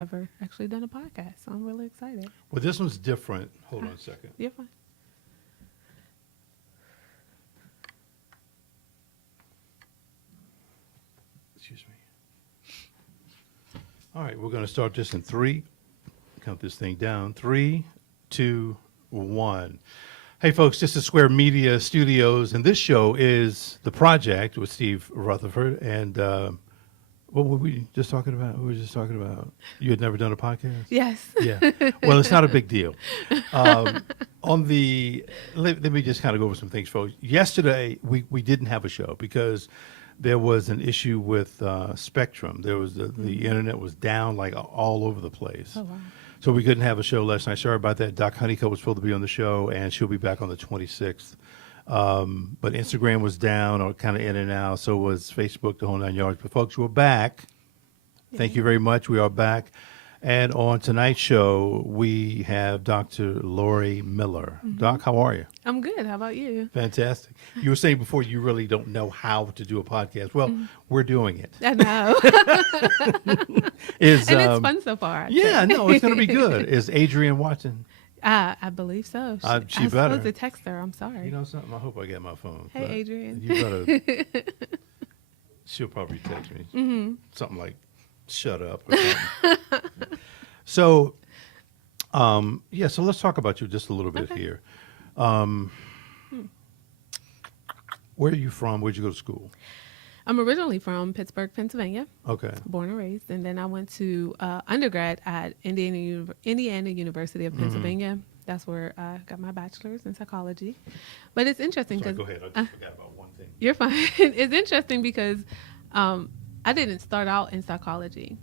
ever actually done a podcast, so I'm really excited. Well, this one's different. Hold on a second. You're fine. Excuse me. All right, we're going to start this in three. Count this thing down. 3, 2, 1. Hey, folks, this is Square Media Studios, and this show is The Project with Steve Rutherford. And what were we just talking about? We were just talking about you had never done a podcast? Yes. Yeah. Well, it's not a big deal. Let me just kind of go over some things, folks. Yesterday, we didn't have a show because there was an issue with Spectrum. There was the internet was down like all over the place. Oh, wow. So we couldn't have a show last night. Sorry about that. Doc Honeycutt was supposed to be on the show, and she'll be back on the 26th. But Instagram was down or kind of in and out. So was Facebook, the whole 9 yards. But folks, we're back. Thank you very much. We are back. And on tonight's show, we have Dr. Lorrie Miller. Doc, how are you? I'm good. How about you? Fantastic. You were saying before you really don't know how to do a podcast. Well, we're doing it. I know. And it's fun so far. No, it's going to be good. Is Adrienne watching? I believe so. She I better. supposed to text her. I'm sorry. You know something? I hope I get my phone. Hey, but Adrienne. You better. She'll probably text me. Something like, shut up. Or something. So, so let's talk about you just a little bit here. Where are you from? Where'd you go to school? I'm originally from Pittsburgh, Pennsylvania. Okay. Born and raised. And then I went to undergrad at Indiana University of Pennsylvania. That's where I got my bachelor's in psychology. But it's interesting Sorry, because... go ahead. I just forgot about one thing. You're fine. It's interesting because I didn't start out in psychology.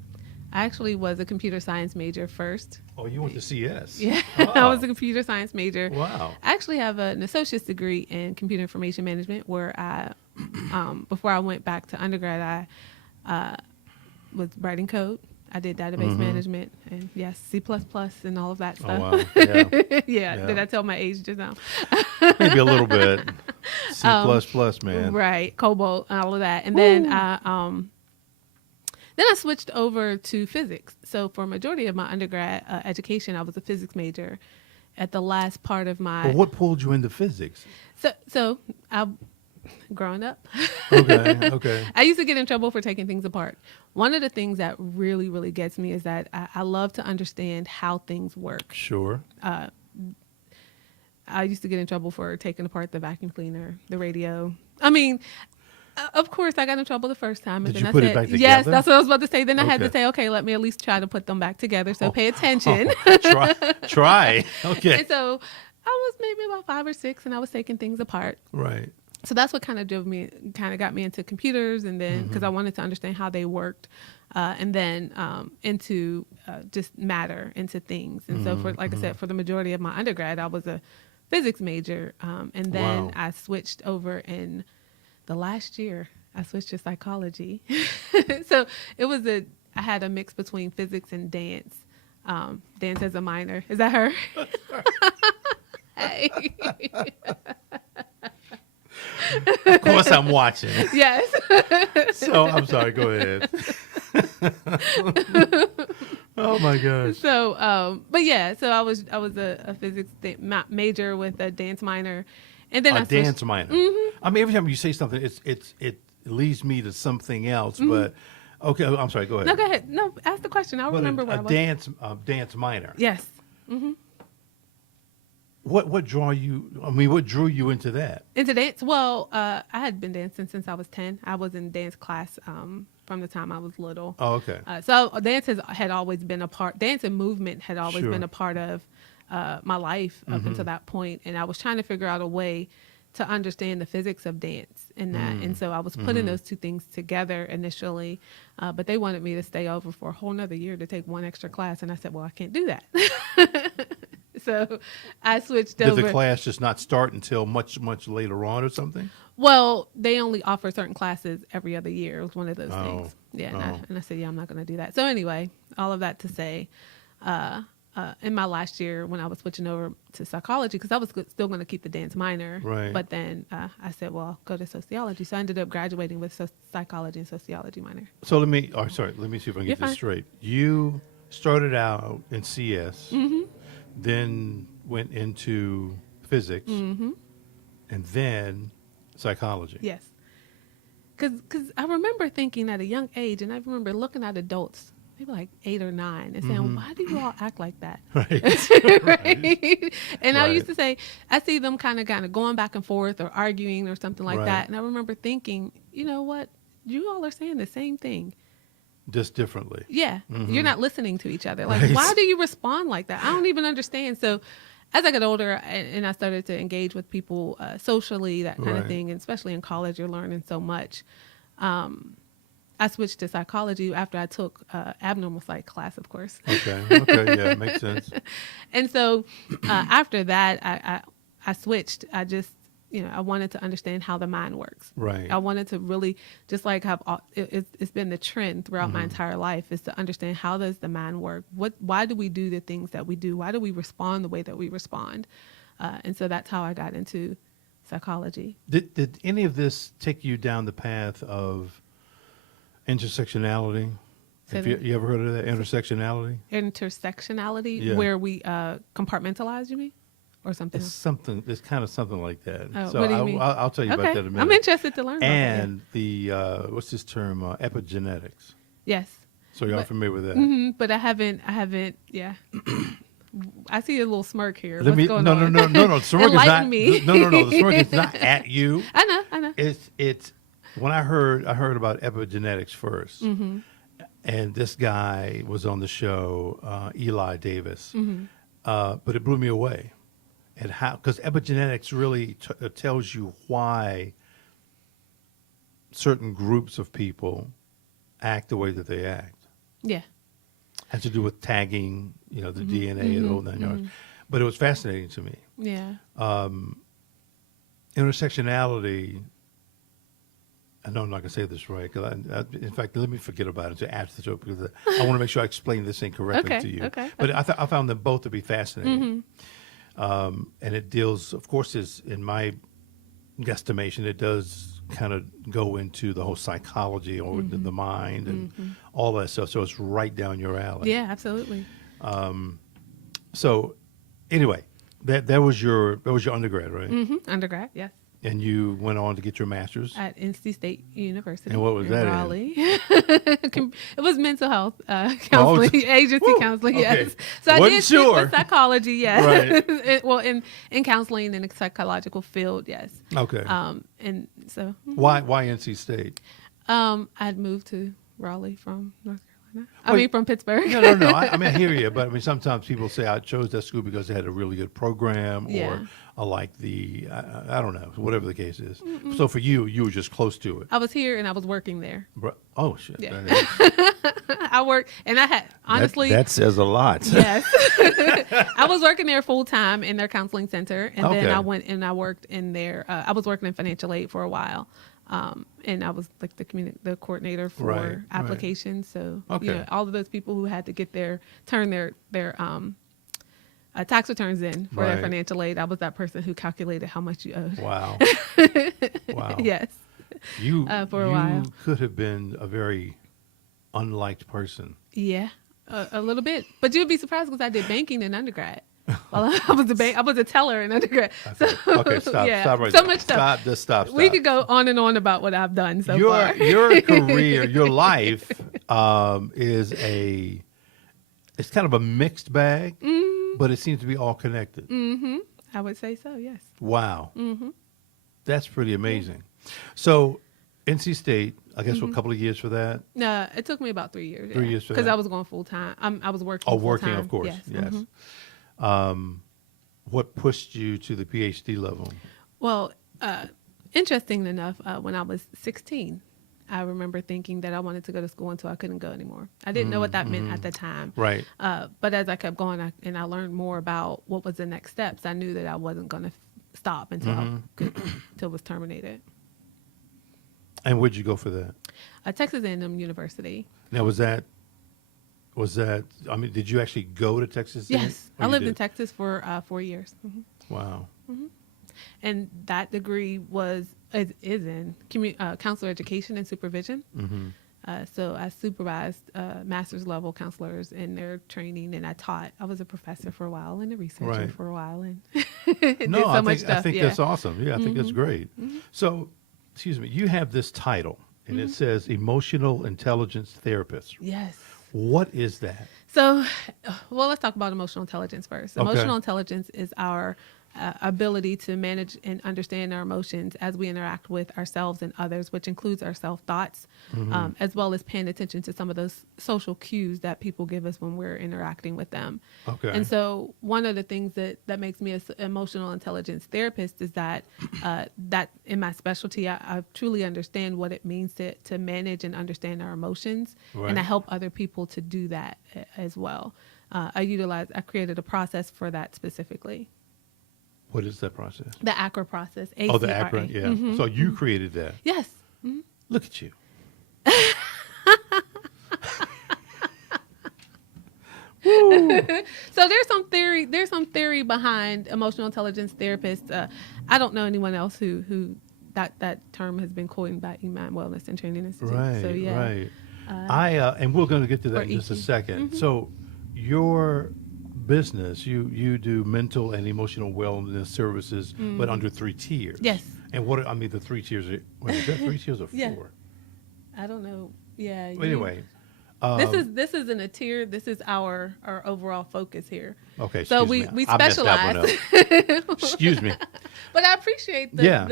I actually was a computer science major first. Oh, you went to CS? Yeah, Oh. I was a computer science major. Wow. I actually have an associate's degree in computer information management where I, before I went back to undergrad, I was writing code. I did database management and yes, C++ and all of that stuff. Oh, wow. Yeah. Yeah. Did I tell my age just now? Maybe a little bit. C++, man. Right. Cobol and all of that. And then I switched over to physics. So for a majority of my undergrad education, I was a physics major. At the last part of my... Well, what pulled you into physics? So I, growing up, Okay. I used to get in trouble for taking things apart. One of the things that really, really gets me is that I love to understand how things work. Sure. I used to get in trouble for taking apart the vacuum cleaner, the radio. I mean... Of course, I got in trouble the first time. And Did then you I put said, it back together? yes, that's what I was about to say. Then I had to Okay. say, okay, let me at least try to put them back together. So pay attention. Try. Okay. And so I was maybe about 5 or 6 and I was taking things apart. Right. So that's what kind of got me into computers and then because I wanted to understand how they worked and then into just matter, into things. And so for, like I said, for the majority of my undergrad, I was a physics major. And then Wow. I switched over in the last year. I switched to psychology. So I had a mix between physics and dance. Dance as a minor. Is that her? Hey. Of course I'm watching. Yes. So I'm sorry. Go ahead. Oh my gosh. So, but yeah, so I was a physics major with a dance minor. And then A I switched. dance minor. I mean, every time you say something, it leads me to something else. But okay, I'm sorry. Go ahead. No, go ahead. No, ask the question. I'll But remember where I was. dance minor. Yes. What drew you into that? Into dance? Well, I had been dancing since I was 10. I was in dance class from the time I was little. Oh, okay. So dance had always been a part. Dance and movement had always Sure. been a part of my life up until that point. And I was trying to figure out a way to understand the physics of dance and that. And so I was putting those two things together initially, but they wanted me to stay over for a whole nother year to take one extra class. And I said, well, I can't do that. So I switched over. Did the class just not start until much later on or something? Well, they only offer certain classes every other year. It was one of those Oh. things. Yeah. Oh. And I said, yeah, I'm not going to do that. So anyway, all of that to say, in my last year when I was switching over to psychology, because I was still going to keep the dance minor. Right. But then I said, well, I'll go to sociology. So I ended up graduating with psychology and sociology minor. So let me see if I can You're get this fine. straight. You started out in CS, then went into physics, and then psychology. Yes. Because I remember thinking at a young age, and I remember looking at adults, maybe like 8 or 9, and saying, why do you all act like that? Right. Right? And I Right. used to say, I see them kind of going back and forth or arguing or something like Right. that. And I remember thinking, you know what? You all are saying the same thing. Just differently. Yeah. You're not listening to each other. Like, Right. why do you respond like that? I don't even understand. So as I got older and I started to engage with people socially, that kind Right. of thing, and especially in college, you're learning so much. I switched to psychology after I took abnormal psych class, of course. Okay. Okay. Yeah, makes sense. And so after that, I switched. I just, I wanted to understand how the mind works. Right. I wanted to really, just like have it's been the trend throughout my entire life, is to understand how does the mind work? Why do we do the things that we do? Why do we respond the way that we respond? And so that's how I got into psychology. Did any of this take you down the path of intersectionality? Say Have that. you ever heard of that, intersectionality? Intersectionality, Yeah. where we compartmentalize, you mean? Or something It's else? something. It's kind of something like that. Oh, So what do you mean? I'll tell you about that in a minute. I'm interested to learn about that. And the what's this term? Epigenetics. Yes. So y'all But- familiar with that? But I haven't, yeah. I see a little smirk here. Let What's me. going No. on? The smirk is Enlighten not. me. No. The smirk is not at you. I know. It's when I heard about epigenetics first, and this guy was on the show, Eli Davis, but it blew me away, and how, because epigenetics really tells you why certain groups of people act the way that they act. Yeah. Has to do with tagging, the DNA and the whole 9 yards. But it was fascinating to me. Yeah. Intersectionality. I know I'm not going to say this right, because in fact, let me forget about it to add to the joke, because I want to make sure I explain this thing correctly to you. Okay. But I found them both to be fascinating. And it deals, of course, in my guesstimation, it does kind of go into the whole psychology or the mind and all that stuff. So it's right down your alley. Yeah, absolutely. So anyway, that was your undergrad, right? Undergrad, yes. And you went on to get your master's. At NC State University. And what was in that in? Raleigh. It was mental health counseling, agency Woo, counseling, okay. yes. So I Wasn't did stick sure. with psychology, yes. Right. Well, in counseling in the psychological field, yes. Okay. And so Why NC State? I'd moved to Raleigh from North Carolina. I Wait. mean, from Pittsburgh. No. I mean, I hear you, but I mean, sometimes people say I chose that school because they had a really good program, Yeah. or I like the, I don't know, whatever the case is. So for you were just close to it. I was here and I was working there. Oh shit! Yeah. That is- I worked, and I had honestly, that says a lot. yes, I was working there full time in their counseling center, and then Okay. I went and I worked in their. I was working in financial aid for a while, and I was like the coordinator for Right. applications. So Okay. all of those people who had to turn their tax returns in for their Right. financial aid. I was that person who calculated how much you owed. wow. Wow. Yes. You For a while. could have been a very unliked person. Yeah, a little bit. But you'd be surprised because I did banking in undergrad. Well, I was a teller in undergrad. So, Okay, stop. yeah, Stop right so there. much stuff. Stop. Just stop. We could go on and on about what I've done so far. Your career, your life is it's kind of a mixed bag, but it seems to be all connected. I would say so. Yes. Wow. That's pretty amazing. So, NC State, I guess, for a couple of years for that. No, it took me about 3 years. 3 years for because that? I was going full time. I was working. Oh, full working, time. of course. Yes. Yes. What pushed you to the PhD level? Well, interesting enough, when I was 16, I remember thinking that I wanted to go to school until I couldn't go anymore. I didn't know what that meant at the time. Right. But as I kept going and I learned more about what was the next steps, I knew that I wasn't going to stop until until it was terminated. And where'd you go for that? Texas A&M University. Now, was that? I mean, did you actually go to Texas? Yes, Oh, I you lived in did? Texas for 4 years. Wow. And that degree is in counselor education and supervision. So I supervised master's level counselors in their training, and I taught. I was a professor for a while and a researcher Right. for a while, and No, did so I much think stuff. I think Yeah. that's awesome. Yeah, I think that's great. So, excuse me, you have this title, and it says emotional intelligence therapist. Yes. What is that? So, well, let's talk about emotional intelligence first. Okay. Emotional intelligence is our ability to manage and understand our emotions as we interact with ourselves and others, which includes our self thoughts, as well as paying attention to some of those social cues that people give us when we're interacting with them. Okay. And so, one of the things that makes me an emotional intelligence therapist is that that in my specialty, I truly understand what it means to manage and understand our emotions, Right. and I help other people to do that as well. I created a process for that specifically. What is that process? The ACRA process. Oh, the ACRA. acronym. Yeah. So you created that. Yes. Look at you. So there's some theory behind emotional intelligence therapists. I don't know anyone else who that term has been coined by Iman Wellness and Training Institute. Right. So yeah. Right. And we're going to get to that or in just a EQ. second. So your business, you do mental and emotional wellness services, but under 3 tiers. Yes. And what I mean, the 3 tiers. Wait, is that 3 tiers or 4? Yeah. I don't know. Yeah. Well, anyway. This isn't a tier. This is our overall focus here. Okay. So excuse we me. I messed that one specialize. up. Excuse me. But I appreciate Yeah.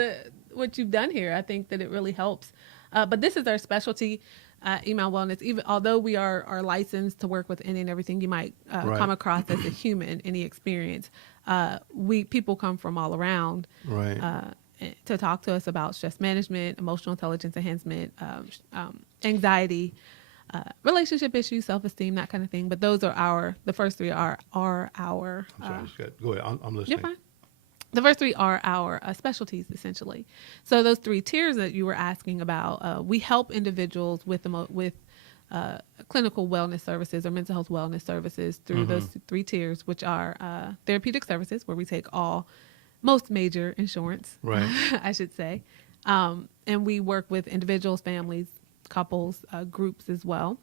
what you've done here. I think that it really helps. But this is our specialty, email wellness. Even although we are licensed to work with any and everything you might Right. come across as a human, any experience, people come from all around Right. to talk to us about stress management, emotional intelligence enhancement, anxiety, relationship issues, self-esteem, that kind of thing. But those are the first 3 are our. I'm sorry. I just go ahead. I'm listening. You're fine. The first 3 are our specialties, essentially. So those 3 tiers that you were asking about, we help individuals with clinical wellness services or mental health wellness services through those 3 tiers, which are therapeutic services, where we take most major insurance, Right. I should say. And we work with individuals, families, couples, groups as well.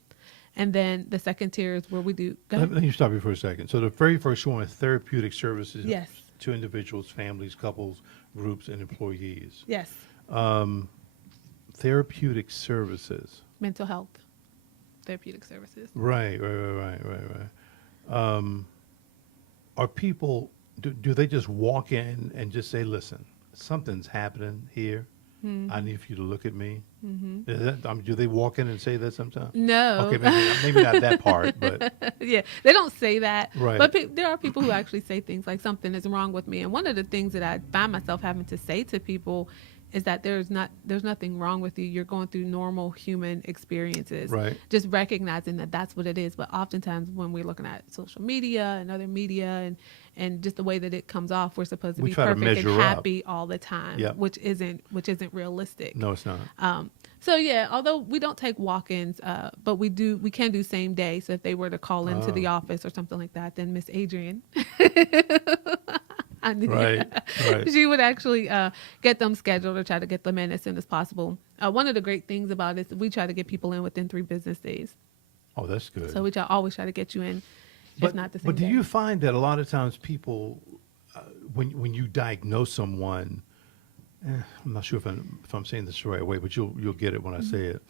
And then the second tier is where we do. Go ahead. Let me stop you for a second. So the very first one is therapeutic services. Yes. To individuals, families, couples, groups, and employees. Yes. Therapeutic services. Mental health therapeutic services. Right. Are people, do they just walk in and just say, listen, something's happening here. I need for you to look at me. Is that, do they walk in and say that sometimes? No. Okay, maybe not that part, but Yeah, they don't say that. Right. But there are people who actually say things like something is wrong with me. And one of the things that I find myself having to say to people is that there's nothing wrong with you. You're going through normal human experiences. Right. Just recognizing that that's what it is. But oftentimes when we're looking at social media and other media and just the way that it comes off, we're supposed to We be try to perfect and measure up. happy all the time, Yep. which isn't realistic. no, it's not. So yeah, although we don't take walk-ins, but we can do same day. So if they were to call into the office or something like that, then Miss Adrian, I knew Right. she would actually get them scheduled or try to get them in as soon as possible. One of the great things about it is we try to get people in within 3 business days. Oh, that's good. So we always try to get you in, if not the same But do day. you find that a lot of times people, when you diagnose someone, I'm not sure if I'm saying this the right way, but you'll get it when I say it.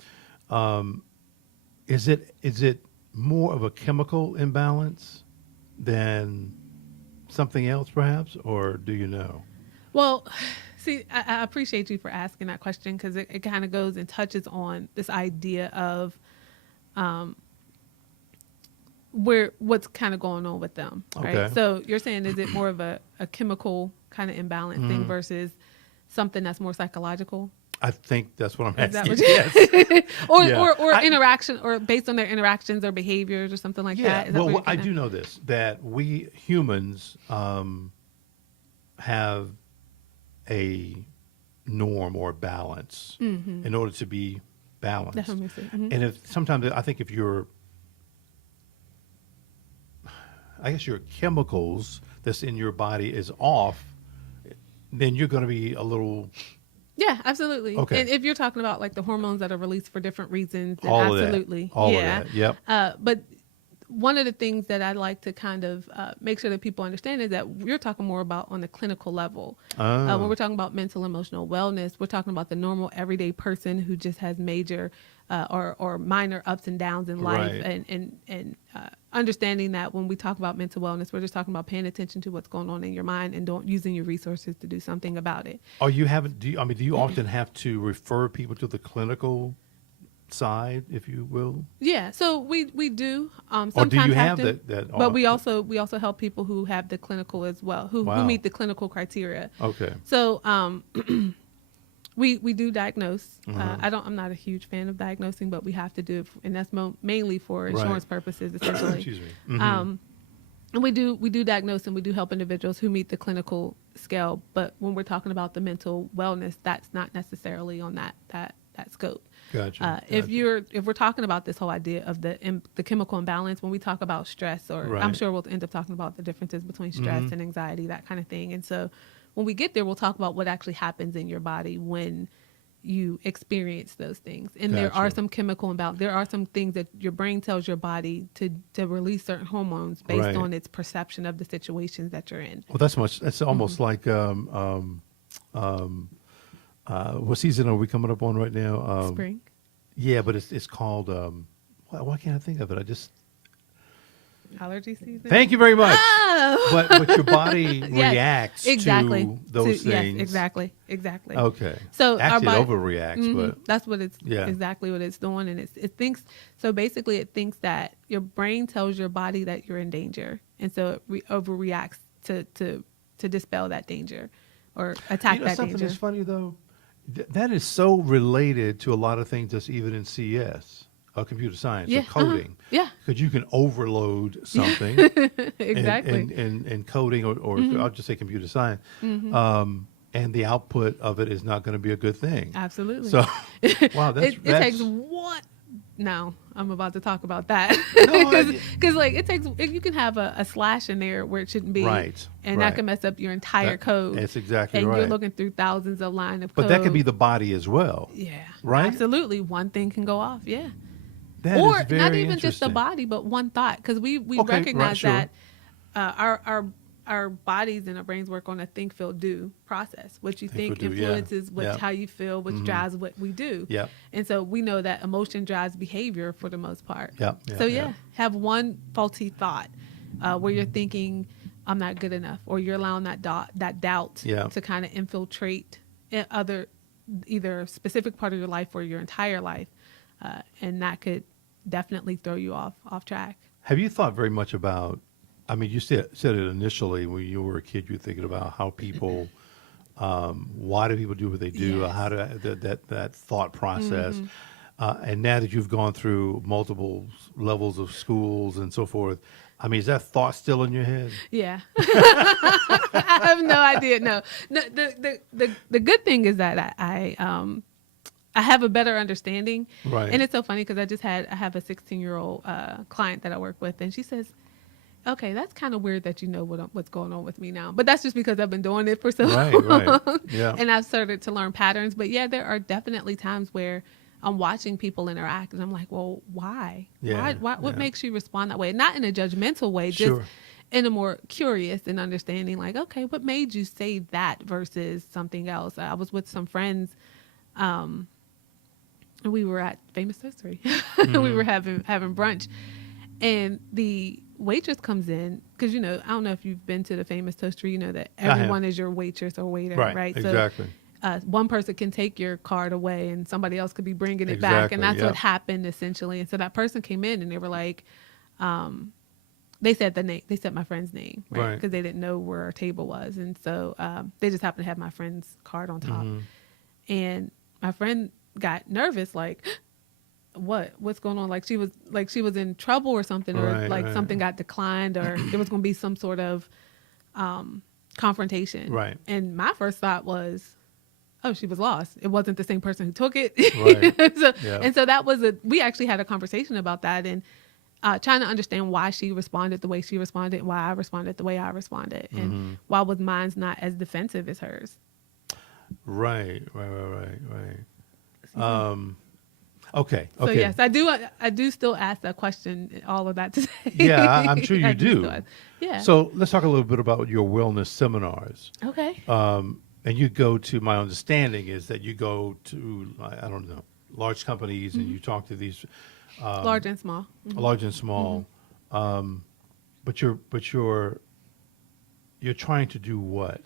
Is it more of a chemical imbalance than something else, perhaps, or do you know? Well, see, I appreciate you for asking that question because it kind of goes and touches on this idea of what's kind of going on with them, right? Okay. So you're saying, is it more of a chemical kind of imbalance thing versus something that's more psychological? I think that's what I'm Is that asking. what or Yeah. or I- interaction, or based on their interactions or behaviors or something like Yeah, that? Is that what well, you're I getting do at? know this, that we humans have a norm or balance in order to be balanced. The homeostasis. Mhm. And sometimes I think if your chemicals that's in your body is off, then you're going to be a little Yeah, absolutely. Okay. And if you're talking about like the hormones that are released for different reasons, then All of that. absolutely. All of yeah. that. Yep. But one of the things that I like to kind of make sure that people understand is that we're talking more about on the clinical level. When we're talking about mental emotional wellness, we're talking about the normal everyday person who just has major or minor ups and downs in life, Right. and understanding that when we talk about mental wellness, we're just talking about paying attention to what's going on in your mind and don't using your resources to do something about it. Are you having? Do you often have to refer people to the clinical side, if you will? Yeah, so we do Or sometimes do you have to, that? but we also help people who have the clinical as well, who Wow. meet the clinical criteria. Okay. So we do diagnose. I'm not a huge fan of diagnosing, but we have to do it, and that's mainly for insurance purposes, essentially. Excuse me. And we do diagnose, and we do help individuals who meet the clinical scale. But when we're talking about the mental wellness, that's not necessarily on that scope. Gotcha. If we're talking about this whole idea of the chemical imbalance, when we talk about stress, or Right. I'm sure we'll end up talking about the differences between stress and anxiety, that kind of thing. And so when we get there, we'll talk about what actually happens in your body when you experience those things. And there are Gotcha. some chemical imbalance. There are some things that your brain tells your body to release certain hormones based Right. on its perception of the situations that you're in. Well, that's almost like what season are we coming up on right now? Spring. Yeah, but it's called. Why can't I think of it? I just. Allergy season. Thank you very much. Oh. But your body Yes, reacts exactly to those things. Yes, exactly. Okay. So our actually, body it overreacts, but that's what it's Yeah. exactly what it's doing, and it thinks so. Basically, it thinks that your brain tells your body that you're in danger, and so it overreacts to dispel that danger or attack that something danger. that's funny though. That is so related to a lot of things that's even in CS, computer science, Yeah, or coding. Yeah, Because you can overload something. exactly. in coding or I'll just say computer science, and the output of it is not going to be a good thing. Absolutely. So, wow, it takes what? No, I'm about to talk about that. No, Because like it takes, you can have a slash in there where it shouldn't be, Right, and right. that can mess up your entire code. That's exactly and right. you're looking through thousands of lines of code. But that could be the body as well. Yeah, Right? Absolutely, one thing can go off. Yeah, That or is very not even just the interesting. body, but one thought. Because we Okay, right, recognize sure. that our bodies and our brains work on a think, feel, do process. What you think feel, do, yeah. influences Yeah. how you feel, which drives what we do. Yeah. And so we know that emotion drives behavior for the most part. Yeah, So yeah. have one faulty thought where you're thinking, I'm not good enough, or you're allowing that doubt Yeah. to kind of infiltrate either a specific part of your life or your entire life. And that could definitely throw you off track. Have you thought very much about? I mean, you said it initially when you were a kid. You were thinking about how people, why do people do what they do? Yes. How do that thought process? And now that you've gone through multiple levels of schools and so forth, I mean, is that thought still in your head? Yeah. I have no idea. No. The good thing is that I have a better understanding. Right. And it's so funny because I have a 16-year-old client that I work with, and she says, okay, that's kind of weird that you know what's going on with me now. But that's just because I've been doing it for so long. Right. Yeah. And I've started to learn patterns. But yeah, there are definitely times where I'm watching people interact and I'm like, well, why? Yeah, What yeah. makes you respond that way? Not in a judgmental way, Sure. just in a more curious and understanding, like, okay, what made you say that versus something else? I was with some friends, and we were at Famous Toastery. We were having brunch, and the waitress comes in because I don't know if you've been to the Famous Toastery. You know that I have. everyone is your waitress or waiter, right? Exactly. So one person can take your card away and somebody else could be bringing it back, and Exactly, that's yep. what happened essentially. And so that person came in and they were like, they said the name, they said my friend's name, right? Right. Because they didn't know where our table was, and so they just happened to have my friend's card on top, and my friend got nervous, like, what's going on? Like she was in trouble or something, or Right. something got declined, or there was going to be some sort of confrontation. Right. And my first thought was, oh, she was lost. It wasn't the same person who took it. Right. So, Yeah. And so we actually had a conversation about that, and trying to understand why she responded the way she responded, and why I responded the way I responded, and why was mine's not as defensive as hers. Right. Okay. So Okay. yes, I do still ask that question. All of that to say. Yeah, I'm sure you I do. still ask. Yeah. So let's talk a little bit about your wellness seminars. Okay. And you go to, my understanding is that you go to, I don't know, large companies and you talk to these Large and small. large and small. But you're trying to do what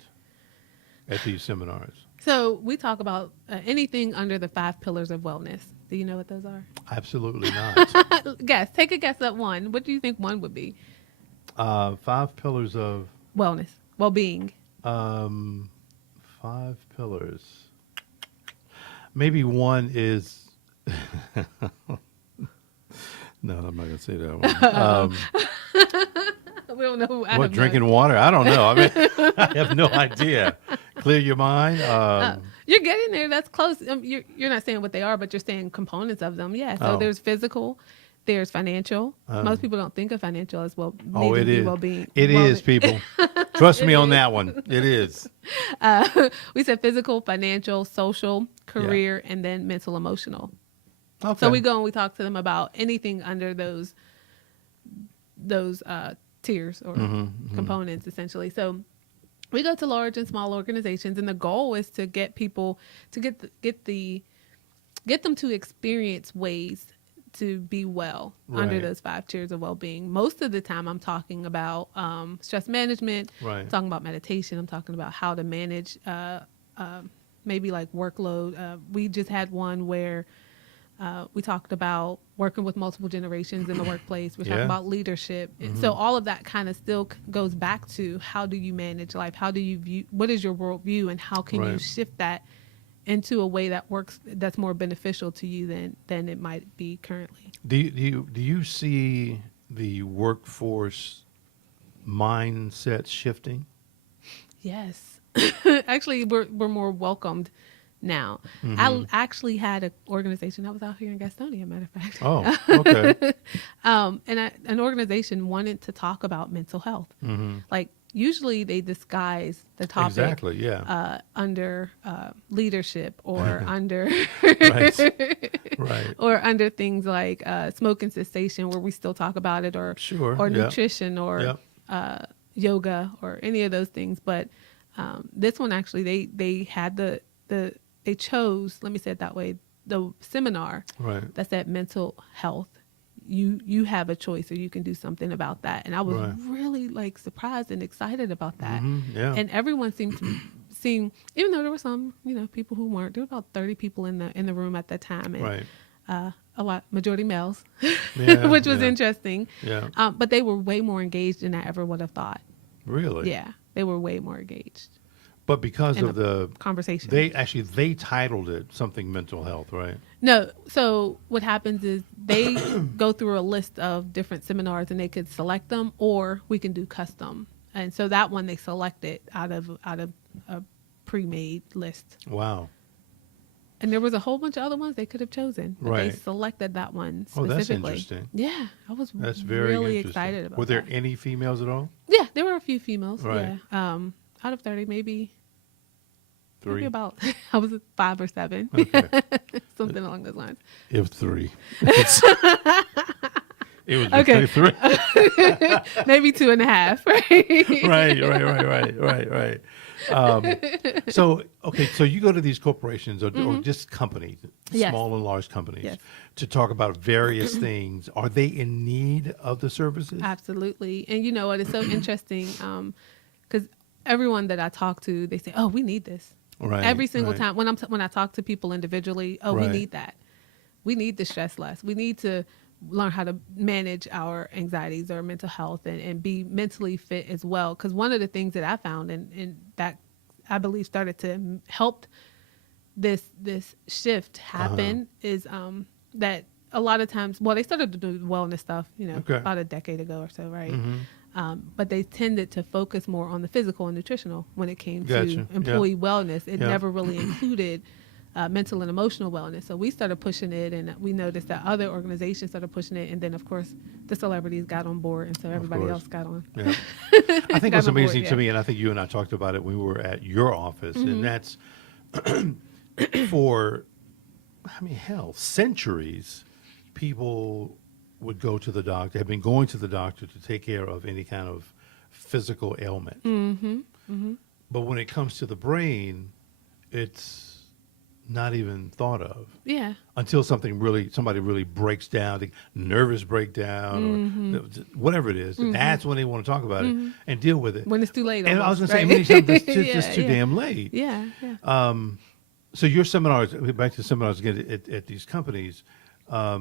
at these seminars? So we talk about anything under the 5 pillars of wellness. Do you know what those are? Absolutely not. Guess. Take a guess at one. What do you think one would be? 5 pillars of Wellness, well-being. 5 pillars. Maybe one is. No, I'm not going to say that one. We don't know. What, drinking water? I don't know. I mean, I have no idea. Clear your mind. You're getting there. That's close. You're not saying what they are, but you're saying components of them. Yeah. So there's physical, there's financial. Most people don't think of financial as well. Oh, it is. Well-being. It is, people. Trust me on that one. It is. We said physical, financial, social, career, and then mental, emotional. Okay. So we go and we talk to them about anything under those tiers or components, essentially. So we go to large and small organizations, and the goal is to get people to get them to experience ways to be well under those 5 tiers of well-being. Most of the time, I'm talking about stress management. Right. I'm talking about meditation. I'm talking about how to manage maybe like workload. We just had one where we talked about working with multiple generations in the workplace. We're talking about leadership. And so all of that kind of still goes back to how do you manage life? How do you view, what is your worldview, and how can you shift that into a way that works, that's more beneficial to you than it might be currently? Do you see the workforce mindset shifting? Yes. Actually, we're more welcomed now. I actually had an organization. I was out here in Gastonia, matter of fact. Oh, okay. And an organization wanted to talk about mental health. Like usually they disguise the topic Exactly, yeah. Under leadership or under Right. or under things like smoking cessation, where we still talk about it, or nutrition, or yoga, or any of those things. But this one actually, they had they chose, let me say it that way, the seminar that said mental health. You have a choice, or you can do something about that. And I was really like surprised and excited about that. And everyone seemed to seem, even though there were some, people who weren't, there were about 30 people in the room at that time. And a lot, majority males, which was interesting. But they were way more engaged than I ever would have thought. Really? Yeah, they were way more engaged. But because of the conversation, they titled it something mental health, right? No. So what happens is they go through a list of different seminars, and they could select them, or we can do custom. And so that one they selected out of a pre-made list. Wow. And there was a whole bunch of other ones they could have chosen, but they selected that one specifically. Oh, that's interesting. Yeah, That's very really interesting. excited about. Were there any females at all? Yeah, there were a few females. Right. Yeah. Out of 30, maybe 3. Maybe about, I was 5 or 7. Okay. Something along those lines. If 3. It was okay. 3. Maybe 2.5. Right. So you go to these corporations or just companies, small and large companies, to talk about various things. Are they in need of the services? Absolutely. And you know what? It's so interesting because everyone that I talk to, they say, "Oh, we need this." Right. Every single time when I talk to people individually, we need that. We need to stress less. We need to learn how to manage our anxieties or mental health and be mentally fit as well. Because one of the things that I found and that I believe started to help this shift happen is that a lot of times, well, they started to do wellness stuff, about a decade ago or so, right? But they tended to focus more on the physical and nutritional when it came to employee wellness. It never really included mental and emotional wellness. So we started pushing it, and we noticed that other organizations started pushing it. And then, of course, the celebrities got on board, and so everybody else got on. Yeah. I think what's amazing to me, and I think you and I talked about it when we were at your office, and that's for, I mean, hell, centuries, people would go to the doctor, have been going to the doctor to take care of any kind of physical ailment. But when it comes to the brain, it's not even thought of. Yeah. Until somebody really breaks down, the nervous breakdown or whatever it is. That's when they want to talk about it and deal with it. When it's too late. And I was almost, going to right? say, many times it's just too damn late. Yeah. Yeah. So your seminars, back to seminars again at these companies, are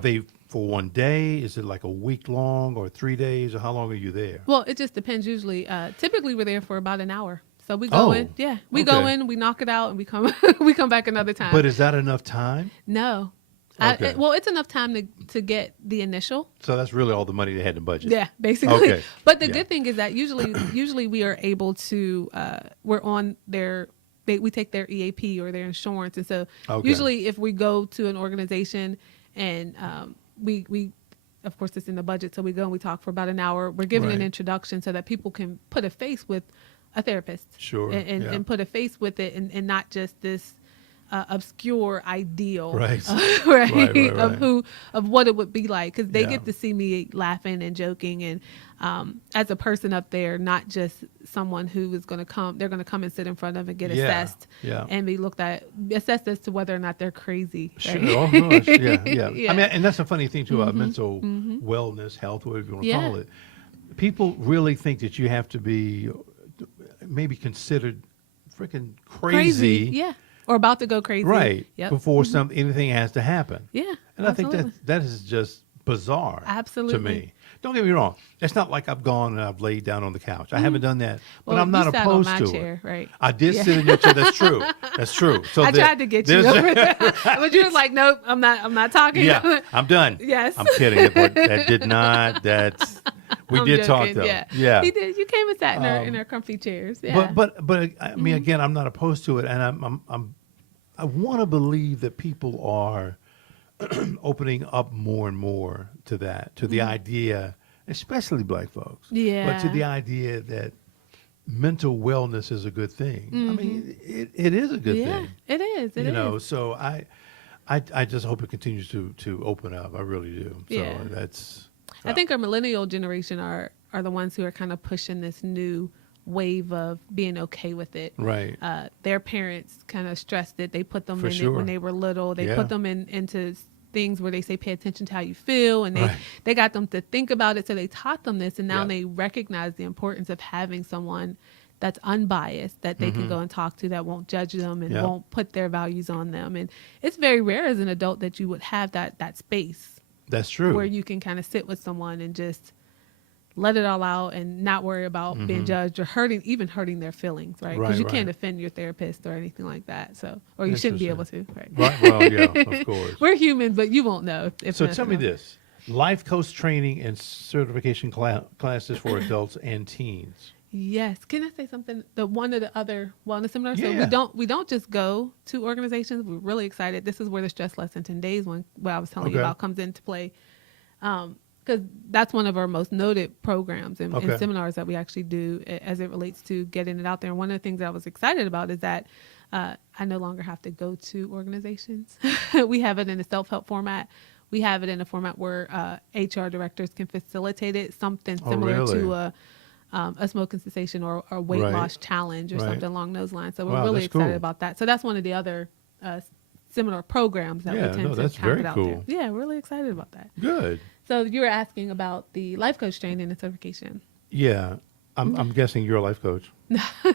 they for one day? Is it like a week long or 3 days? Or how long are you there? Well, it just depends. Usually, typically we're there for about an hour. So we go in, we go in, we knock it out, and we come we come back another time. But is that enough time? No. Okay. Well, it's enough time to get the initial. So that's really all the money they had in budget. Yeah, basically. Okay. But the good thing is that usually we are able to we're on we take their EAP or their insurance, and so usually if we go to an organization and we of course it's in the budget, so we go and we talk for about an hour. We're giving an introduction so that people can put a face with a therapist. Sure. And put a face with it and not just this obscure ideal Right. of what it would be like, because they get to see me laughing and joking and as a person up there, not just someone who is going to come. They're going to come and sit in front of and get assessed and be assessed as to whether or not they're crazy. Sure. Right? Oh gosh. Yeah. I mean, and that's a funny thing too about mental wellness, health, whatever you want to call it. People really think that you have to be maybe considered freaking crazy. Yeah. Or about to go crazy. Right. Yep. Before anything has to happen. Yeah. And I think that is just bizarre. Absolutely. To me. Don't get me wrong. It's not like I've gone and I've laid down on the couch. I haven't done that. But Well, I'm not you sat opposed on my to chair, it. right? I did sit in your chair. That's true. That's true. So I tried to get you over there. But you were like, nope, I'm not talking. Yeah. I'm done. Yes. I'm kidding. That did not. We I'm did talk joking, though. Yeah. He did. You came and sat in our comfy chairs. Yeah. But I mean, again, I'm not opposed to it, and I want to believe that people are opening up more and more to that, to the idea, especially black folks. Yeah. But to the idea that mental wellness is a good thing. I mean, it is a good thing. It is. It is. So I just hope it continues to open up. I really do. Yeah. So that's. I think our millennial generation are the ones who are kind of pushing this new wave of being okay with it. Right. Their parents kind of stressed it. They put them For in sure. it when they were little. They put them into things where they say pay attention to how you feel, and they got them to think about it, so they taught them this, and now they recognize the importance of having someone that's unbiased, that they can go and talk to, that won't judge them and won't put their values on them. And it's very rare as an adult that you would have that space. That's true. Where you can kind of sit with someone and just let it all out and not worry about being judged or hurting their feelings, right? Because you can't offend your therapist or anything like that. So, or you shouldn't be able to, right? Right. Well, yeah, of course. We're human, but you won't know. So tell me this: life coach training and certification classes for adults and teens. Yes. Can I say something? One of the other wellness seminars. Yeah. So we don't just go to organizations. We're really excited. This is where the Stress Less in 10 Days one, what I was telling you about, comes into play. Because that's one of our most noted programs and seminars that we actually do as it relates to getting it out there. And one of the things that I was excited about is that I no longer have to go to organizations. We have it in a self-help format. We have it in a format where HR directors can facilitate it, something similar to a smoking cessation or a weight loss challenge or something along those lines. So we're really excited about that. So that's one of the other similar programs that we tend to kind of put out there. Yeah, we're really excited about that. Good. So you were asking about the life coach training and certification. Yeah. I'm guessing you're a life coach.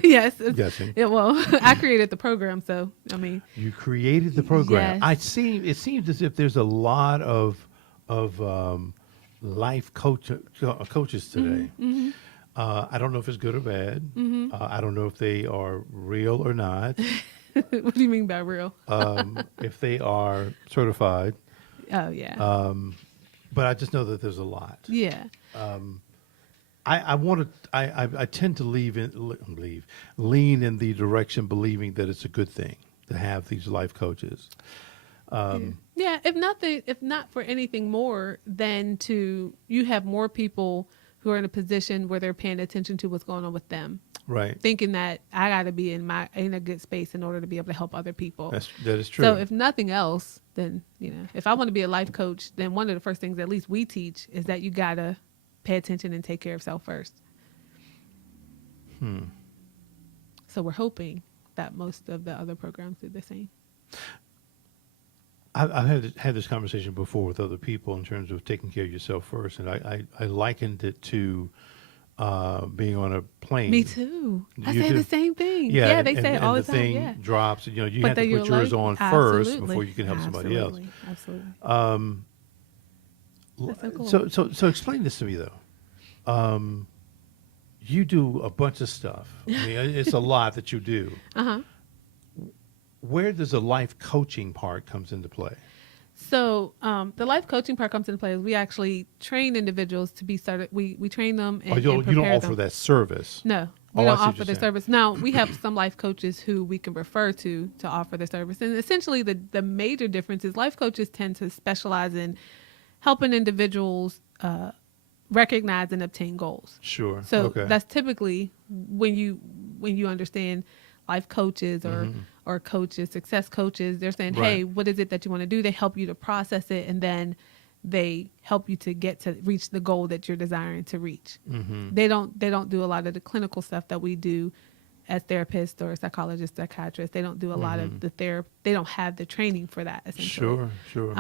Yes. Guessing. Yeah, well, I created the program, so I mean. You created the program. Yes. It seems as if there's a lot of life coaches today. I don't know if it's good or bad. I don't know if they are real or not. What do you mean by real? If they are certified. Oh, yeah. But I just know that there's a lot. Yeah. I tend to lean in the direction believing that it's a good thing to have these life coaches. Yeah. If not for anything more than you have more people who are in a position where they're paying attention to what's going on with them. Right. thinking that I got to be in a good space in order to be able to help other people. That is true. So if nothing else, then, if I want to be a life coach, then one of the first things at least we teach is that you got to pay attention and take care of self first. So we're hoping that most of the other programs do the same. I've had this conversation before with other people in terms of taking care of yourself first, and I likened it to being on a plane. Me too. I You say do? the same thing. Yeah, Yeah, they and, say it and all the the time. thing Yeah. drops. You But have to then put you're yours like, on first absolutely. before you can help somebody else. Absolutely. That's so cool. So explain this to me though. You do a bunch of stuff. I mean, it's a lot that you do. Uh-huh. Where does the life coaching part comes into play? So the life coaching part comes into play is we actually train individuals to be started. We train them and, you and don't prepare offer them. that service. No, we Oh, I don't see what offer you're the saying. service. Now, we have some life coaches who we can refer to offer the service. And essentially the major difference is life coaches tend to specialize in helping individuals recognize and obtain goals. Sure. So Okay. that's typically when you understand life coaches or coaches, success coaches, they're saying, Right. hey, what is it that you want to do? They help you to process it, and then they help you to reach the goal that you're desiring to reach. They don't do a lot of the clinical stuff that we do as therapists or psychologists, psychiatrists. They don't do a lot of the therapy. They don't have the training for that, essentially. Sure.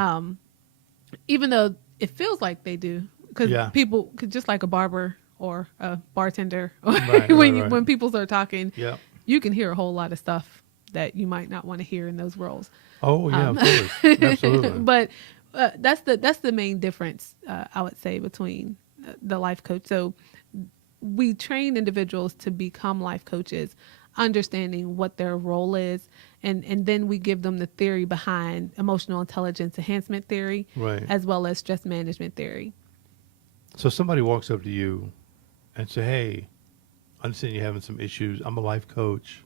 Even though it feels like they do, because Yeah. people, just like a barber or a bartender, Right, when people start talking, Yeah. you can hear a whole lot of stuff that you might not want to hear in those roles. Oh yeah, of course. Absolutely. But that's the main difference, I would say, between the life coach. So we train individuals to become life coaches, understanding what their role is, and then we give them the theory behind emotional intelligence enhancement theory, Right. as well as stress management theory. So somebody walks up to you and say, "Hey, I understand you're having some issues. I'm a life coach.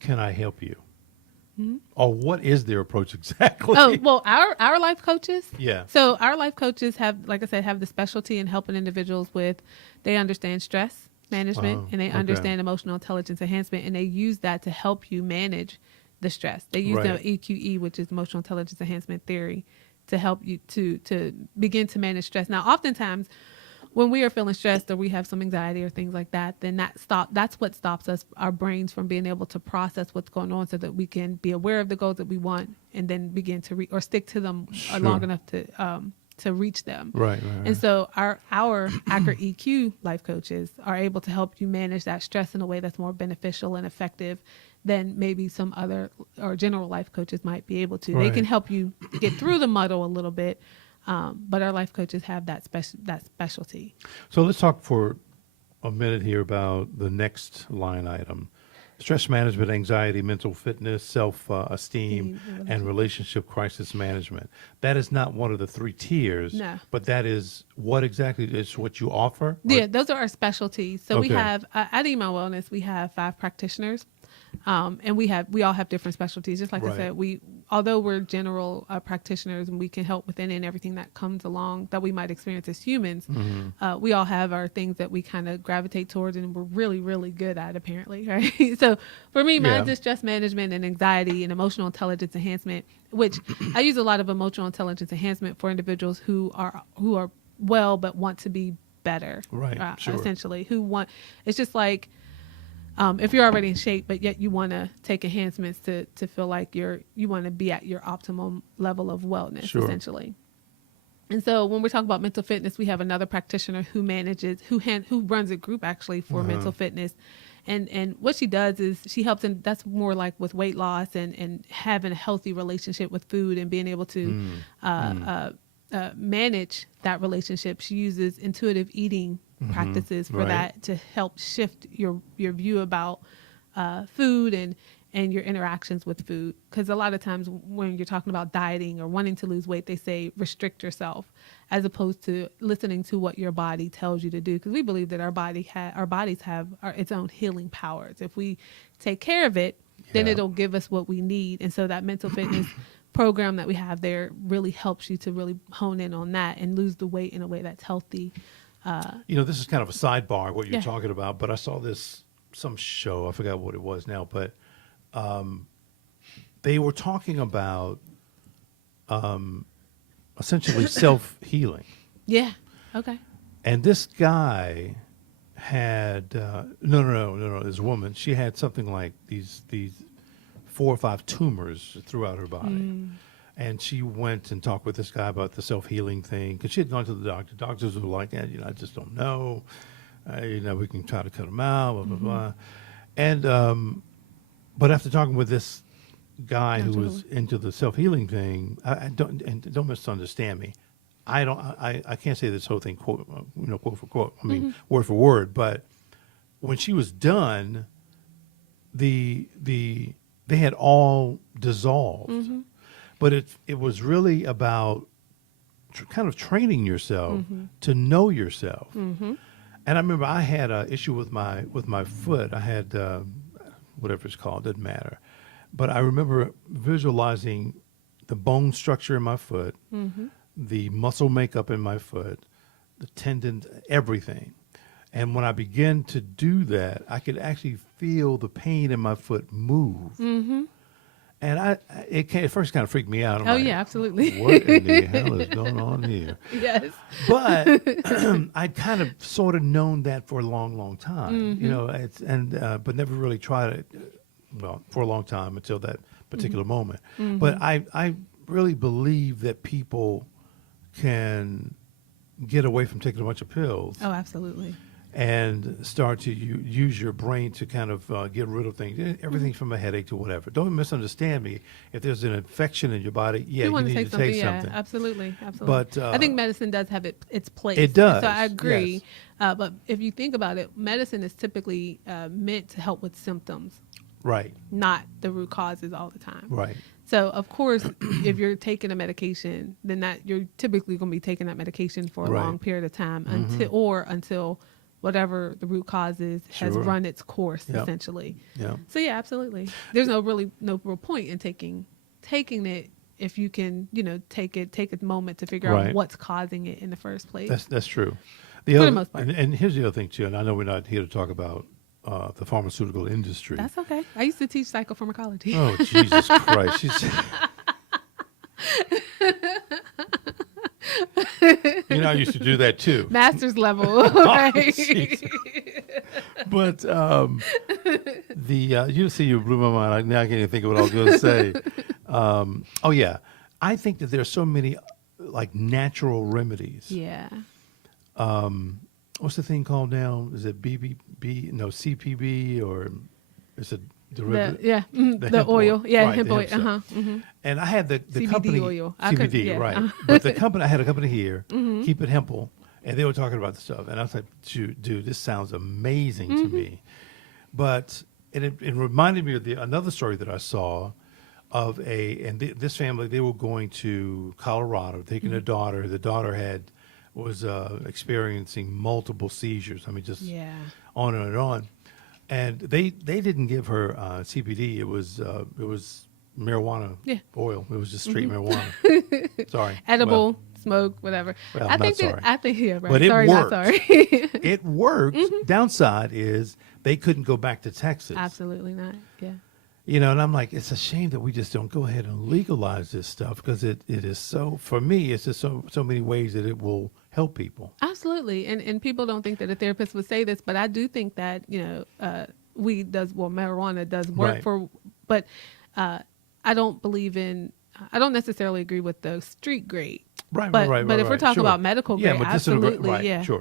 Can I help you?" Or what is their approach exactly? Oh, well, our life coaches. Yeah. So our life coaches have, like I said, have the specialty in helping individuals with, they understand stress management Oh, and they okay. understand emotional intelligence enhancement, and they use that to help you manage the stress. They use Right. the EQE, which is emotional intelligence enhancement theory, to help you to begin to manage stress. Now, oftentimes when we are feeling stressed or we have some anxiety or things like that, then that's what stops us, our brains, from being able to process what's going on so that we can be aware of the goals that we want and then begin to or stick to them long Sure. enough to reach them. Right. And so our Acker EQ life coaches are able to help you manage that stress in a way that's more beneficial and effective than maybe some other or general life coaches might be able to. They Right. can help you get through the muddle a little bit, but our life coaches have that specialty. So let's talk for a minute here about the next line item: stress management, anxiety, mental fitness, self-esteem, and relationship crisis management. That is not one of the three tiers, No. but that is what exactly is what you offer? Yeah, those are our specialties. So we Okay. have at Email Wellness, we have 5 practitioners, and we all have different specialties. Just like I Right. said, although we're general practitioners and we can help with any and everything that comes along that we might experience as humans, we all have our things that we kind of gravitate towards and we're really, really good at, apparently, right? So for me, mine's Yeah. is stress management and anxiety and emotional intelligence enhancement, which I use a lot of emotional intelligence enhancement for individuals who are well but want to be better, Right, sure. essentially, it's just like if you're already in shape but yet you want to take enhancements to feel like you want to be at your optimum level of wellness, Sure. essentially. And so when we talk about mental fitness, we have another practitioner who runs a group actually for mental fitness. And what she does is she helps, and that's more like with weight loss and having a healthy relationship with food and being able to manage that relationship. She uses intuitive eating practices for Right. that to help shift your view about food and your interactions with food. Because a lot of times when you're talking about dieting or wanting to lose weight, they say restrict yourself, as opposed to listening to what your body tells you to do. Because we believe that our bodies have its own healing powers. If we take care of it, then Yeah. it'll give us what we need. And so that mental fitness program that we have there really helps you to really hone in on that and lose the weight in a way that's healthy. This is kind of a sidebar, what you're Yeah. talking about, but I saw this some show. I forgot what it was now, but they were talking about essentially self-healing. Yeah. Okay. And this guy had no. This woman, she had something like these 4 or 5 tumors throughout her body, and she went and talked with this guy about the self-healing thing because she had gone to the doctor. Doctors were like, I just don't know. We can try to cut them out, blah blah blah. And but after talking with this guy who was into the self-healing thing, I don't misunderstand me. I can't say this whole thing quote for quote. I mean word for word. But when she was done, they had all dissolved. But it was really about kind of training yourself to know yourself. And I remember I had an issue with my foot. I had whatever it's called, doesn't matter. But I remember visualizing the bone structure in my foot, the muscle makeup in my foot, the tendons, everything. And when I began to do that, I could actually feel the pain in my foot move. And it at first kind of freaked me out. I'm like, yeah, absolutely. What in the hell is going on here? Yes. But I'd kind of sort of known that for a long, long time, but never really tried it, for a long time until that particular moment. But I really believe that people can get away from taking a bunch of pills. Oh, absolutely. And start to use your brain to kind of get rid of things, everything from a headache to whatever. Don't misunderstand me. If there's an infection in your body, you need to take something. Absolutely. But I think medicine does have its place. It does. So I agree. Yes. But if you think about it, medicine is typically meant to help with symptoms, Right. not the root causes all the time. Right. So of course, if you're taking a medication, then you're typically going to be taking that medication for a long period of time until whatever the root cause is has run its course, essentially. Yeah. So yeah, absolutely. There's no real point in taking it if you can, take a moment to figure out what's causing it in the first place. That's true. For the most part. And here's the other thing too, and I know we're not here to talk about the pharmaceutical industry. That's okay. I used to teach psychopharmacology. Oh, Jesus Christ. I used to do that too. Master's level. Right? But you blew my mind. Now I can't even think of what I was going to say. I think that there's so many like natural remedies. Yeah. What's the thing called now? Is it CPB, or is it derivative? The oil. Yeah, hemp oil. And I had the CBD company oil. CBD, right? But I had a company here, Keep It Hempel, and they were talking about the stuff, and I was like, dude, this sounds amazing to me. But it reminded me of another story that I saw of this family. They were going to Colorado, taking a daughter. The daughter was experiencing multiple seizures. I mean, just on and on. And they didn't give her CBD. It was marijuana oil. It was just straight marijuana. Sorry. Edible, smoke, whatever. Well, I think right. But it sorry, worked. not sorry. It worked. Downside is they couldn't go back to Texas. Absolutely not. Yeah. And I'm like, it's a shame that we just don't go ahead and legalize this stuff, because it is so, for me, it's just so many ways that it will help people. Absolutely. And people don't think that a therapist would say this, but I do think that, marijuana does work but I don't necessarily agree with the street grade. Right. But if we're talking about medical grade, absolutely. Medical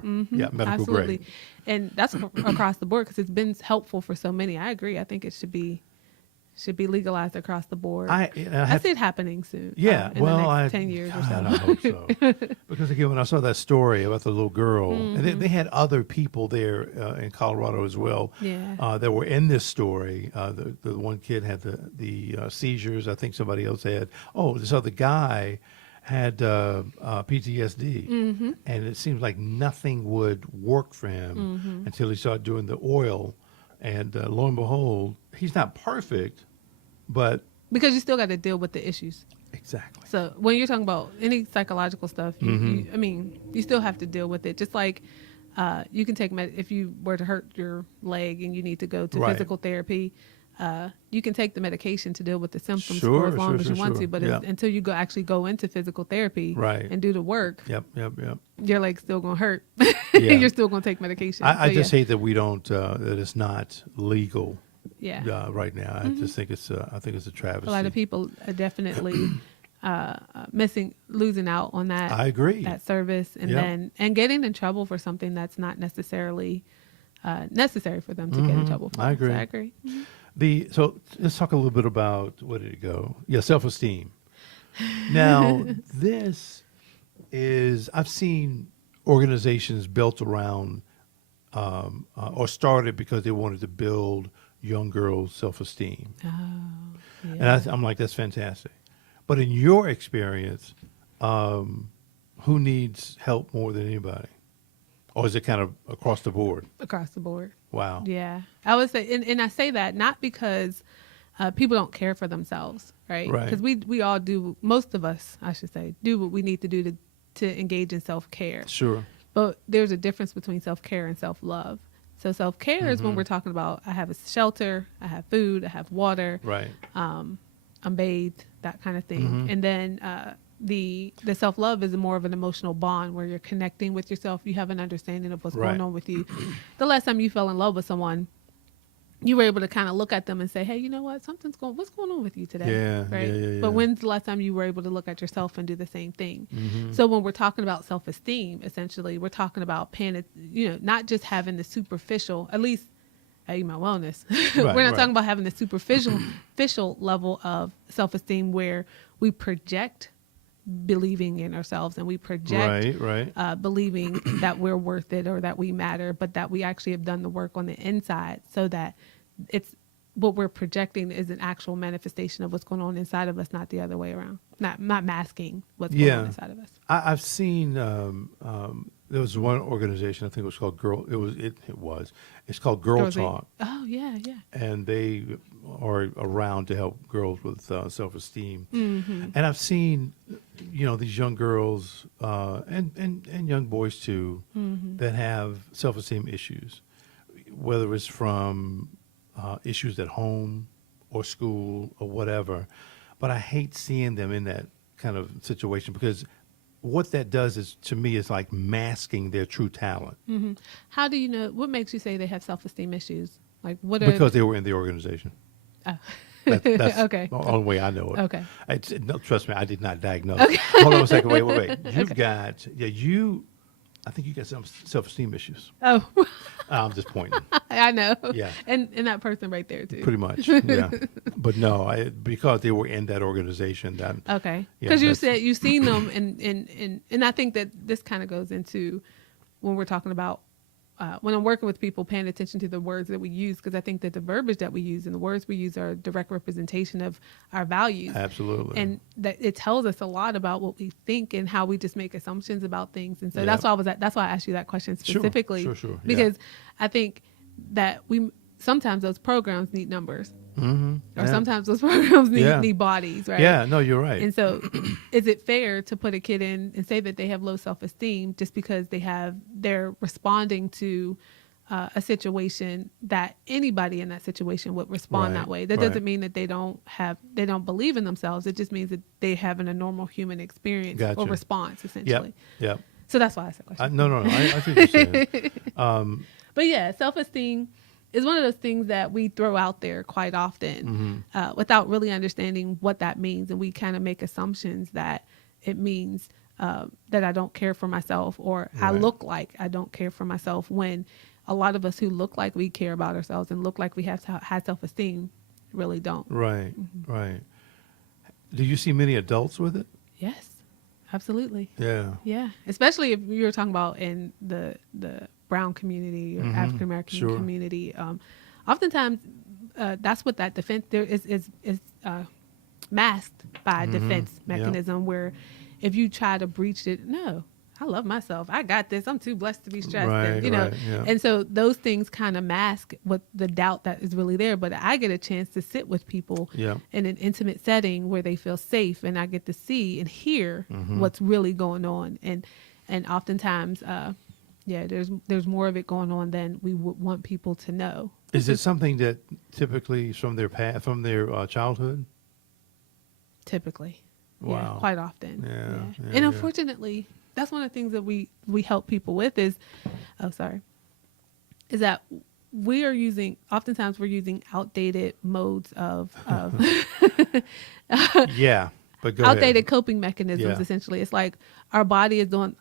absolutely. grade. And that's across the board, because it's been helpful for so many. I agree. I think it should be legalized across the board. I see it happening soon. Yeah, in the next 10 years or so. I hope so. Because again, when I saw that story about the little girl, and they had other people there in Colorado as well. Yeah. That were in this story. The one kid had the seizures. I think somebody else had. Oh, this other guy had PTSD, and it seems like nothing would work for him until he started doing the oil. And lo and behold, he's not perfect, but... Because you still got to deal with the issues. Exactly. So when you're talking about any psychological stuff, you still have to deal with it. Just like You can take if you were to hurt your leg and you need to go to Right. physical therapy. You can take the medication to deal with the symptoms Sure, for as long sure, as you sure, want sure. to, but Yeah. until you actually go into physical therapy Right. and do the work, Yep. your leg's still gonna hurt. Yeah. You're still gonna take medication. I So, just yeah. hate that we don't, that it's not legal Yeah. right now. I just think it's a travesty. A lot of people are definitely losing out on that. I agree. That service, and Yep. then getting in trouble for something that's not necessarily necessary for them to get in trouble for. I agree. So I agree. So let's talk a little bit about, where did it go? Yeah, self-esteem. Now, this is, I've seen organizations built around or started because they wanted to build young girls' self-esteem. Oh, And yeah. I'm like, that's fantastic. But in your experience, who needs help more than anybody? Or is it kind of across the board? Across the board. Wow. Yeah, I would say, and I say that not because people don't care for themselves, right? Right. Because we all do. Most of us, I should say, do what we need to do to engage in self-care. Sure. But there's a difference between self-care and self-love. So self-care is when we're talking about, I have a shelter, I have food, I have water, Right. I'm bathed, that kind of thing. Mm-hmm. And then the self-love is more of an emotional bond where you're connecting with yourself. You have an understanding of what's Right. going on with you. The last time you fell in love with someone, you were able to kind of look at them and say, hey, you know what? What's going on with you today? Yeah, Right. yeah. But when's the last time you were able to look at yourself and do the same thing? Mm-hmm. So when we're talking about self-esteem, essentially, we're talking about not just having the superficial, at least at my wellness. We're not right. talking about having the superficial level of self-esteem where we project believing in ourselves and we project Right. believing that we're worth it or that we matter, but that we actually have done the work on the inside so that it's what we're projecting is an actual manifestation of what's going on inside of us, not the other way around. Not masking what's going on inside of us. I've seen there was one organization, I think it was called it's called Girl Talk, Oh yeah. and they are around to help girls with self-esteem. Mm-hmm. And I've seen these young girls and young boys too Mm-hmm. that have self-esteem issues, whether it's from issues at home or school or whatever. But I hate seeing them in that kind of situation because what that does is, to me, is like masking their true talent. Mm-hmm. How do you know? What makes you say they have self-esteem issues? Like what are Because they were in the organization. Oh. That's Okay. the only way I know it. Okay. No, trust me, I did not diagnose. Hold on a second. Wait. You've got, I think you got some self-esteem issues. Oh, I'm just pointing. I know. Yeah. And that person right there too. Pretty much, yeah. But no, because they were in that organization. Okay. Yeah, Because you that's- said you've seen them, and I think that this kind of goes into when we're talking about when I'm working with people, paying attention to the words that we use, because I think that the verbiage that we use and the words we use are a direct representation of our values. Absolutely. And that it tells us a lot about what we think and how we just make assumptions about things. And so Yeah. that's why I asked you that question Sure, specifically. sure, yeah. Because I think that sometimes those programs need numbers. Mm-hmm. Or Yeah. sometimes those programs Yeah. need bodies, right? Yeah, no, you're right. And so is it fair to put a kid in and say that they have low self-esteem just because they're responding to a situation that anybody in that situation would respond Right, that way? That right. doesn't mean that they don't believe in themselves. It just means that they having a normal human experience or Gotcha. response, essentially. Yep. So that's why I asked that question. No. I think you're saying. But yeah, self-esteem is one of those things that we throw out there quite often without really understanding what that means. And we kind of make assumptions that it means that I don't care for myself or I Right. look like I don't care for myself, when a lot of us who look like we care about ourselves and look like we have high self-esteem really don't. Right. Do you see many adults with it? Yes, absolutely. Yeah. Yeah, especially if you're talking about in the brown community or African American Sure. community. Oftentimes, that's what that defense there is masked by a defense mechanism where if you try to breach it, no, I love myself. I got this. I'm too blessed to be stressed. Right, right, yeah. And so those things kind of mask what the doubt that is really there. But I get a chance to sit with people Yeah. in an intimate setting where they feel safe, and I get to see and hear what's really going on. And oftentimes, Yeah, there's more of it going on than we would want people to know. Is it something that typically is from their childhood? Typically. Wow. Yeah, quite often. Yeah, And yeah. unfortunately, that's one of the things that we help people with is that oftentimes we're using outdated modes of Yeah, but go outdated ahead. coping mechanisms. Yeah. Essentially, it's like our body is doing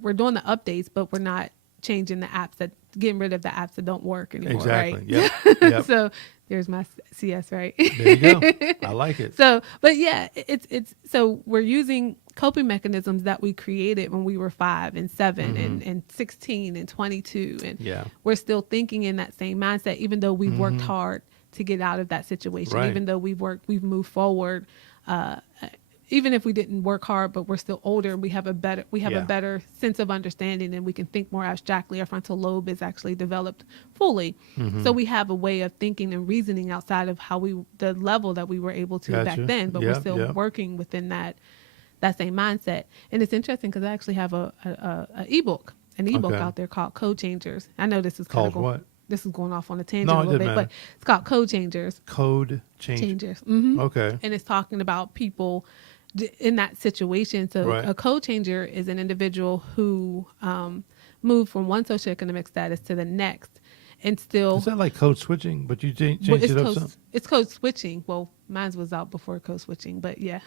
we're doing the updates, but we're not changing the apps getting rid of the apps that don't work anymore. Exactly. Right? Yep. So there's my CS, right? There you go. I like it. So, but yeah, it's so we're using coping mechanisms that we created when we were 5 and 7 and 16 and 22, and Yeah. we're still thinking in that same mindset, even though we've worked hard to get out of that situation, Right. even though we've moved forward. Even if we didn't work hard, but we're still older, we have a better sense of understanding, and we can think more abstractly. Our frontal lobe is actually developed fully, so we have a way of thinking and reasoning outside of the level that we were able to back Gotcha. then. But Yeah, we're still yeah. working within that same mindset. And it's interesting because I actually have an ebook Okay. out there called Code Changers. I know this is Called what? This is going off on a tangent No, a it little didn't bit, matter. but it's called Code Changers. Code change. Okay. And it's talking about people in that situation. So Right. a code changer is an individual who moved from one socioeconomic status to the next, and still Is that like code switching? But you changed well, it up some? it's code switching. Well, mine was out before code switching, but yeah,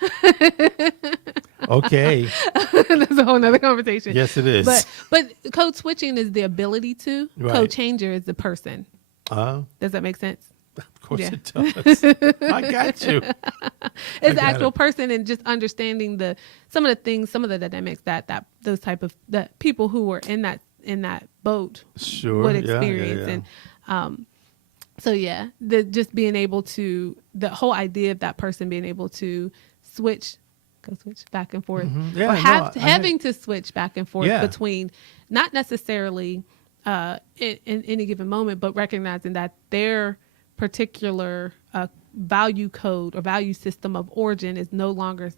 Okay. that's a whole nother conversation. Yes, it is. But code switching is the ability to. Right. Code changer is the person. Does that make sense? Of course Yeah. it does. I got you. It's the got actual it. person, and just understanding some of the things, some of the dynamics that those type of that people who were in that boat Sure. would Yeah, experience. And so yeah, just being able to, the whole idea of that person being able to switch back and forth, Yeah, or no, having to switch back and forth Yeah. between, not necessarily in any given moment, but recognizing that their particular value code or value system of origin is no longer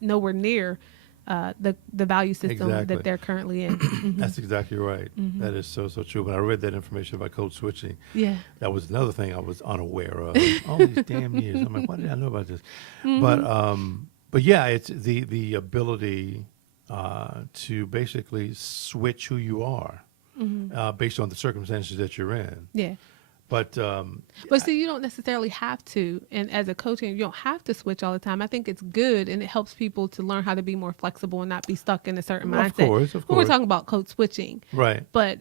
nowhere near the value system Exactly. that they're currently in. That's exactly right. That is so true. When I read that information about code switching, Yeah. that was another thing I was unaware of. All these damn years. I'm like, why did I know about this? But yeah, it's the ability to basically switch who you are based on the circumstances that you're in. Yeah. But See, you don't necessarily have to. And as a coach, you don't have to switch all the time. I think it's good, and it helps people to learn how to be more flexible and not be stuck in a certain mindset. Of When we're course. talking about code switching. Right. But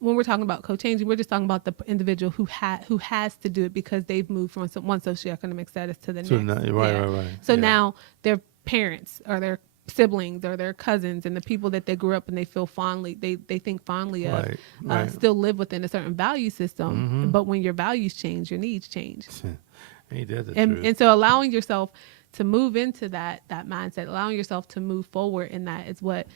when we're talking about code changing, we're just talking about the individual who has to do it because they've moved from one socioeconomic status to the next. Right. So Yeah. now their parents or their siblings or their cousins and the people that they grew up and they feel fondly, they think fondly of, Right. still live within a certain value system. But when your values change, your needs change. Ain't that the And truth? and so allowing yourself to move into that mindset, allowing yourself to move forward in that is what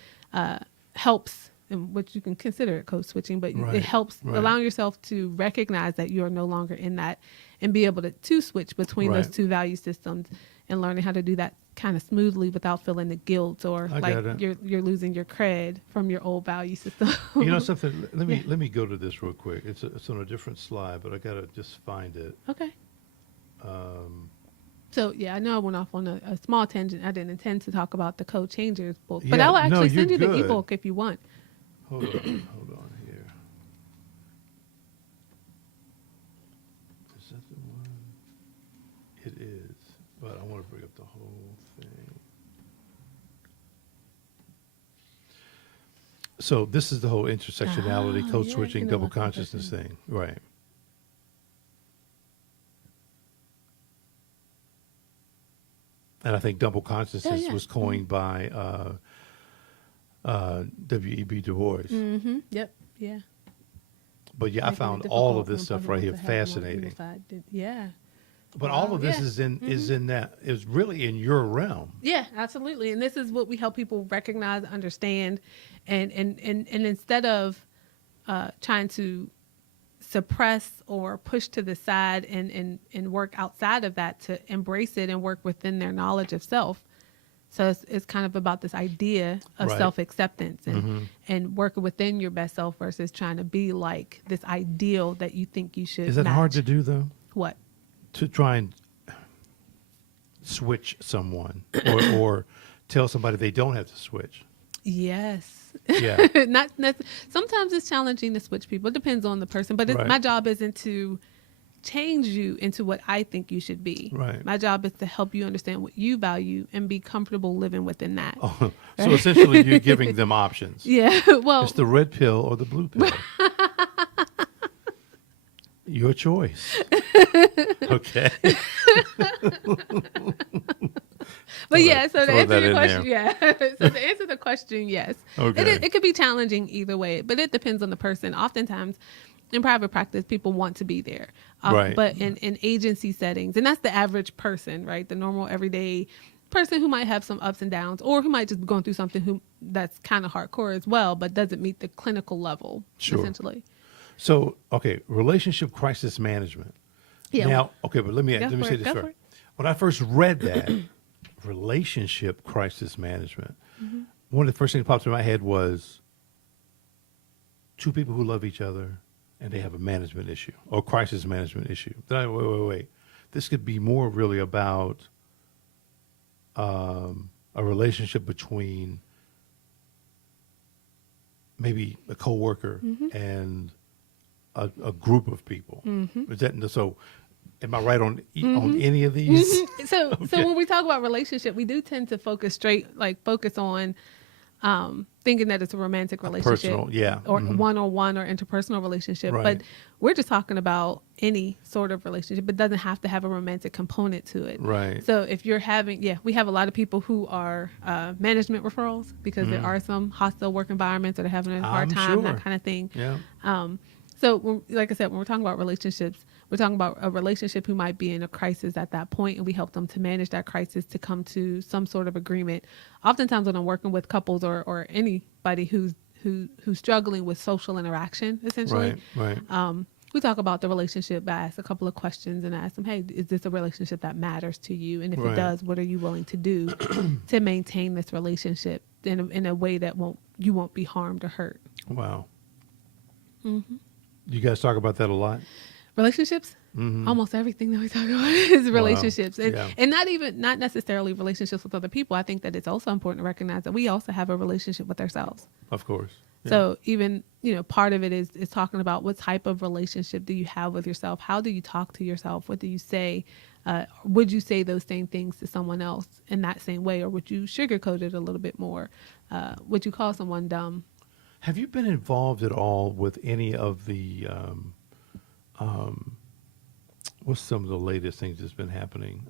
helps, and what you can consider code switching, but Right, it helps right. allowing yourself to recognize that you are no longer in that, and be able to switch between those Right. two value systems, and learning how to do that kind of smoothly without feeling the guilt or I like got it. you're losing your cred from your old value system. You know something? Let me go to this real quick. It's on a different slide, but I gotta just find it. Okay. So yeah, I know I went off on a small tangent. I didn't intend to talk about the Code Changers book, but Yeah, I'll no, actually send you're you the good. ebook if you want. Hold on here. Is that the one? It is, but I want to bring up the whole thing. So this is the whole intersectionality, Ah, code yeah, switching, you know double about that consciousness person. thing, right? And I think double consciousness yeah. was coined by W.E.B. Du Bois. Mm-hmm. Yep. Yeah. But yeah, I Making it found all difficult of this when stuff people right here want to have more fascinating. unified Yeah. But Wow, all of this yeah. is in that is really in your realm. Yeah, absolutely. And this is what we help people recognize, understand, and instead of trying to suppress or push to the side and work outside of that, to embrace it and work within their knowledge of self, So it's kind of about this idea of Right. self-acceptance and working within your best self versus trying to be like this ideal that you think you should Is that match. hard to do, though? What? To try and switch someone or tell somebody they don't have to switch. Yes. Yeah. Not sometimes it's challenging to switch people. It depends on the person, but Right. my job isn't to change you into what I think you should be. Right. My job is to help you understand what you value and be comfortable living within that. Oh, so essentially, you're giving them options. Yeah. Well, It's the red pill or the blue pill. Your choice. Okay. but yeah, so to throw answer that your in question, there. yeah. So to answer the question, yes. Okay. It could be challenging either way, but it depends on the person. Oftentimes, in private practice, people want to be there. Right. But in agency settings, and that's the average person, right? The normal everyday person who might have some ups and downs, or who might just be going through something that's kind of hardcore as well, but doesn't meet the clinical level, Sure. essentially. So, okay, relationship crisis management. Yeah. Now, okay, but let me Go for say it, this go for first. it. When I first read that, relationship crisis management, one of the first things that popped in my head was two people who love each other and they have a management issue or crisis management issue. Then wait. This could be more really about a relationship between maybe a coworker and a group of people. Is that so? Am I right on any of these? So when we talk about relationship, we do tend to focus on thinking that it's a romantic relationship, personal, yeah. or one-on-one or interpersonal relationship. Right. But we're just talking about any sort of relationship. It doesn't have to have a romantic component to it. Right. So if you're we have a lot of people who are management referrals because there are some hostile work environments that are having a hard I'm time, sure. that kind of thing. Yeah. So, like I said, when we're talking about relationships, we're talking about a relationship who might be in a crisis at that point, and we help them to manage that crisis to come to some sort of agreement. Oftentimes, when I'm working with couples or anybody who's struggling with social interaction, essentially, Right. we talk about the relationship. I ask a couple of questions and I ask them, "Hey, is this a relationship that matters to you? And if Right. it does, what are you willing to do to maintain this relationship in a way that you won't be harmed or hurt?" Wow. You guys talk about that a lot? Relationships, almost everything that we talk about is relationships, and, Yeah. and not necessarily relationships with other people. I think that it's also important to recognize that we also have a relationship with ourselves. Of course. Yeah. So even part of it is talking about what type of relationship do you have with yourself? How do you talk to yourself? What do you say? Would you say those same things to someone else in that same way, or would you sugarcoat it a little bit more? Would you call someone dumb? Have you been involved at all with any of the, what's some of the latest things that's been happening?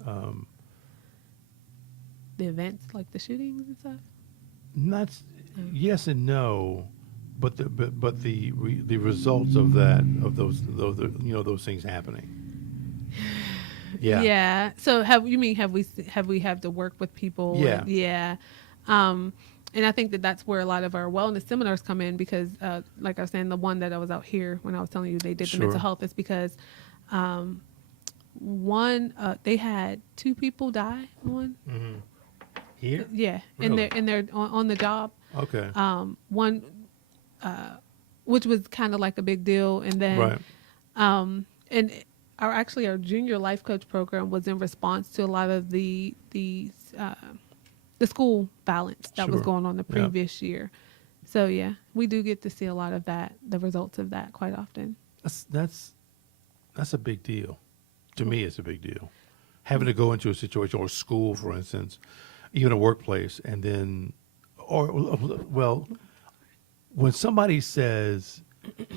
The events like the shootings and stuff. Not, yes and no, but the results of those things happening. Yeah. Yeah. So have we have to work with people? Yeah. Yeah. And I think that's where a lot of our wellness seminars come in because, like I was saying, the one that I was out here when I was telling you they did Sure. the mental health is because they had two people die. One. Here? Yeah. Really? And they're on the job. Okay. One, which was kind of like a big deal. And then, Right. and our junior life coach program was in response to a lot of the school violence that was Sure. going on the Yeah. previous year. So yeah, we do get to see a lot of that, the results of that quite often. That's a big deal. To me, it's a big deal. Having to go into a situation or school, for instance, even a workplace, and then, when somebody says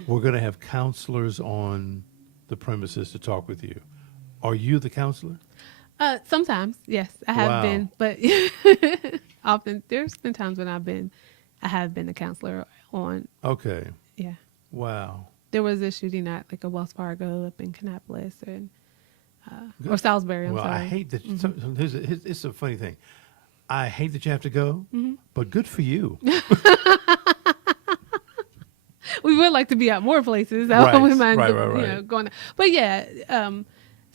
we're going to have counselors on the premises to talk with you, are you the counselor? Sometimes, yes, I have Wow. been, but often there's been times when I have been a counselor on. Okay. Yeah, Wow. there was a shooting at like a Wells Fargo up in Kannapolis or Salisbury. I'm Well, sorry. I hate that. It's a funny thing. I hate that you have to go, but good for you. We would like to be at more places. Right, I wouldn't mind, right. going. But yeah,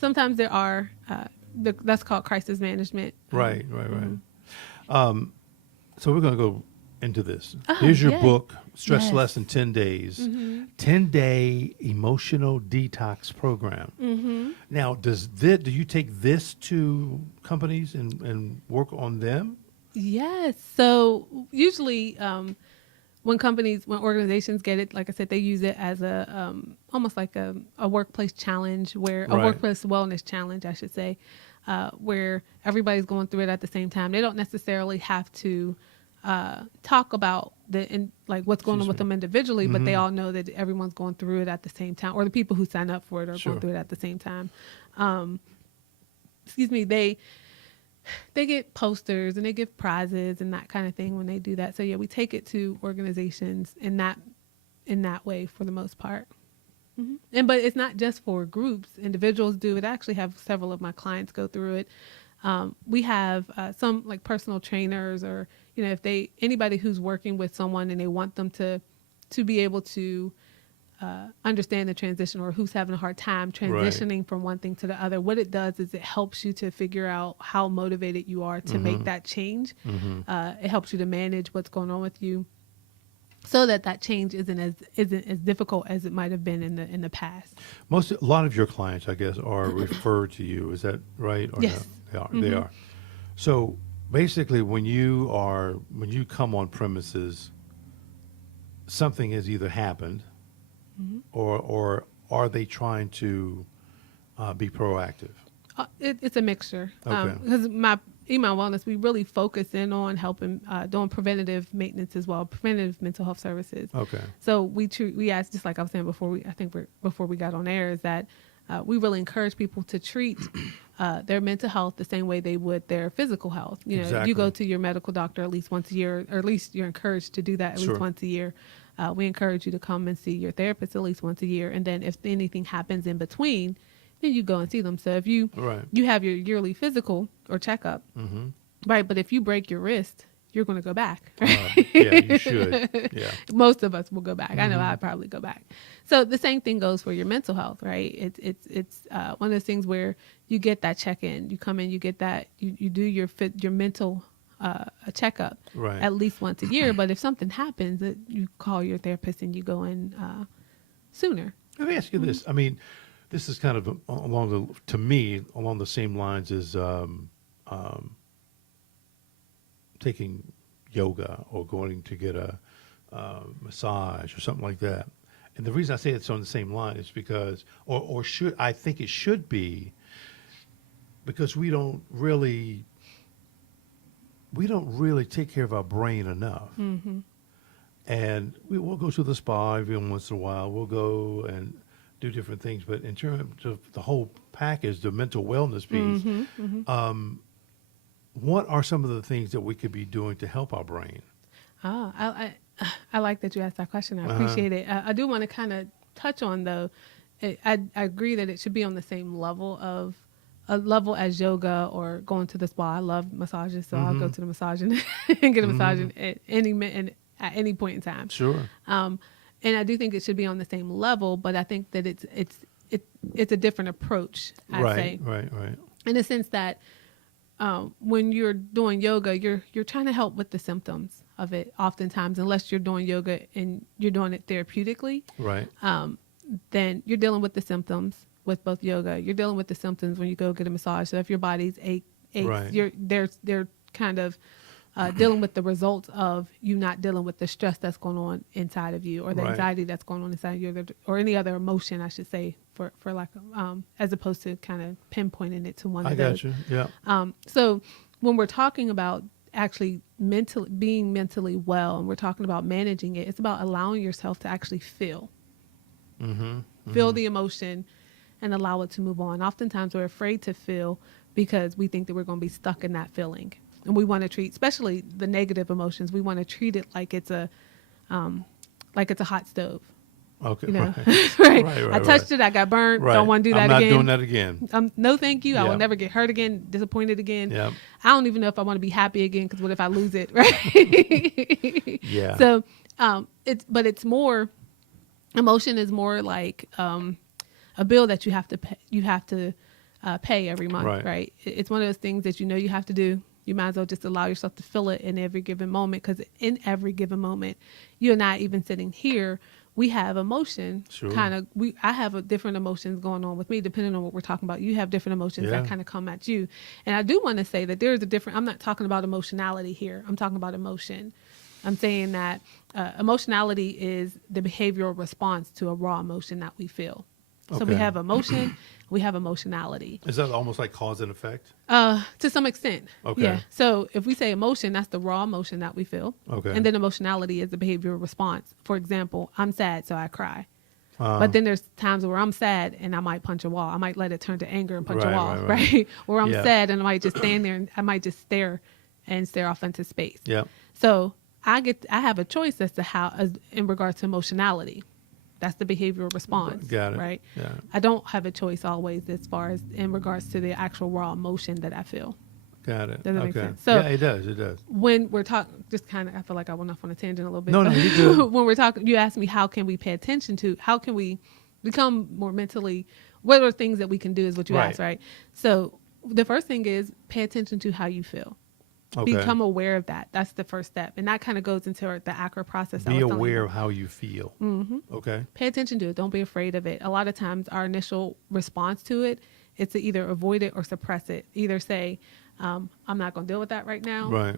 sometimes there are. That's called crisis management. Right. So we're going to go into this. Oh, Here's your yay. book, Stress Yes. Less in 10 Days, Mm-hmm. 10-day emotional detox program. Mm-hmm. Now, do you take this to companies and work on them? Yes. So usually, when organizations get it, like I said, they use it as a almost like a workplace challenge, where a Right. workplace wellness challenge, I should say, where everybody's going through it at the same time. They don't necessarily have to talk about like what's going on Excuse with me. them individually, but they Mhm. all know that everyone's going through it at the same time, or the people who sign up for it are Sure. going through it at the same time. Excuse me, they get posters and they give prizes and that kind of thing when they do that. So yeah, we take it to organizations in that way for the most part. But it's not just for groups. Individuals do it. I actually have several of my clients go through it. We have some like personal trainers, or if anybody who's working with someone and they want them to be able to understand the transition, or who's having a hard time transitioning from one thing to the other. What it does is it helps you to figure out how motivated you are to make that change. It helps you to manage what's going on with you, so that change isn't as difficult as it might have been in the past. A lot of your clients, I guess, are referred to you. Is that right? Or Yes. no? They are. So basically, when you come on premises, something has either happened, or are they trying to be proactive? It's a mixture. Okay. Because my email wellness, we really focus in on helping doing preventative maintenance as well, preventative mental health services. Okay. So we ask, just like I was saying before we got on air, is that we really encourage people to treat their mental health the same way they would their physical health. Exactly. You go to your medical doctor at least once a year, or at least you're encouraged to do that at Sure. least once a year. We encourage you to come and see your therapist at least once a year, and then if anything happens in between, then you go and see them. So if you Right. you have your yearly physical or checkup, right? But if you break your wrist, you're going to go back. Right? Yeah, you should. Yeah. Most of us will go back. I know I'd probably go back. So the same thing goes for your mental health, right? It's one of those things where you get that check-in. You come in, you get that, you do your mental a checkup Right. at least once a year. But if something happens, you call your therapist and you go in sooner. Let me ask you this. I mean, this is kind of along the same lines as taking yoga or going to get a massage or something like that. And the reason I say it's on the same line is because, I think it should be, because we don't really take care of our brain enough. And we'll go to the spa every once in a while. We'll go and do different things. But in terms of the whole package, the mental wellness piece, what are some of the things that we could be doing to help our brain? Oh, I like that you asked that question. I appreciate it. I do want to kind of touch on, though, I agree that it should be on the same level as yoga or going to the spa. I love massages, so I'll go to the massage and get a massage at any point in time. Sure. And I do think it should be on the same level, but I think that it's a different approach. I'd say, Right. in the sense that when you're doing yoga, you're trying to help with the symptoms of it. Oftentimes, unless you're doing yoga and you're doing it therapeutically, Right. then you're dealing with the symptoms with both yoga. You're dealing with the symptoms when you go get a massage. So if your body's aches, Right. they're kind of dealing with the results of you not dealing with the stress that's going on inside of you, or the Right. anxiety that's going on inside of you, or any other emotion, I should say, for lack of, as opposed to kind of pinpointing it to one I of those. got you. Yeah. So when we're talking about actually being mentally well, and we're talking about managing it, it's about allowing yourself to actually feel the emotion and allow it to move on. Oftentimes we're afraid to feel because we think that we're going to be stuck in that feeling. And we want to treat, especially the negative emotions, we want to treat it like it's a hot stove. Okay. You know, Right. right? I touched it. I got burned. Right. Don't want to do that I'm again. not doing that again. No, thank you. I Yeah. will never get hurt again, disappointed again. Yeah. I don't even know if I want to be happy again, because what if I lose it, right? Yeah. So it's more, emotion is more like a bill that you have to pay every month, Right. right? It's one of those things that you have to do. You might as well just allow yourself to feel it in every given moment, because in every given moment, you and I, even sitting here, we have emotion. Sure. I have different emotions going on with me, depending on what we're talking about. You have different emotions that kind of come at you. And I do want to say that there's I'm not talking about emotionality here. I'm talking about emotion. I'm saying that emotionality is the behavioral response to a raw emotion that we feel. So we have emotion, we have emotionality. Is that almost like cause and effect? To some extent. Okay. Yeah. So if we say emotion, that's the raw emotion that we feel. Okay. And then emotionality is the behavioral response. For example, I'm sad, so I cry. But then there's times where I'm sad and I might punch a wall. I might let it turn to anger and punch a wall, right? Or I'm sad and I might just stand there and I might just stare off into space. Yeah. So I have a choice as to in regards to emotionality. That's the behavioral response. Got it. Right? Yeah. I don't have a choice always as far as in regards to the actual raw emotion that I feel. Got it. Does that make Okay. sense? So yeah, it does. It does. when we're talking, I feel like I went off on a tangent a little bit. No, you good. When we're talking, you asked me, how can we pay attention to, how can we become more mentally, what are things that we can do is what you asked, right? So the first thing is pay attention to how you feel. Okay. Become aware of that. That's the first step. And that kind of goes into the ACRA process. Be aware of how you feel. Mm-hmm. Okay. Pay attention to it. Don't be afraid of it. A lot of times our initial response to it is to either avoid it or suppress it. Either say, I'm not going to deal with that right now. Right.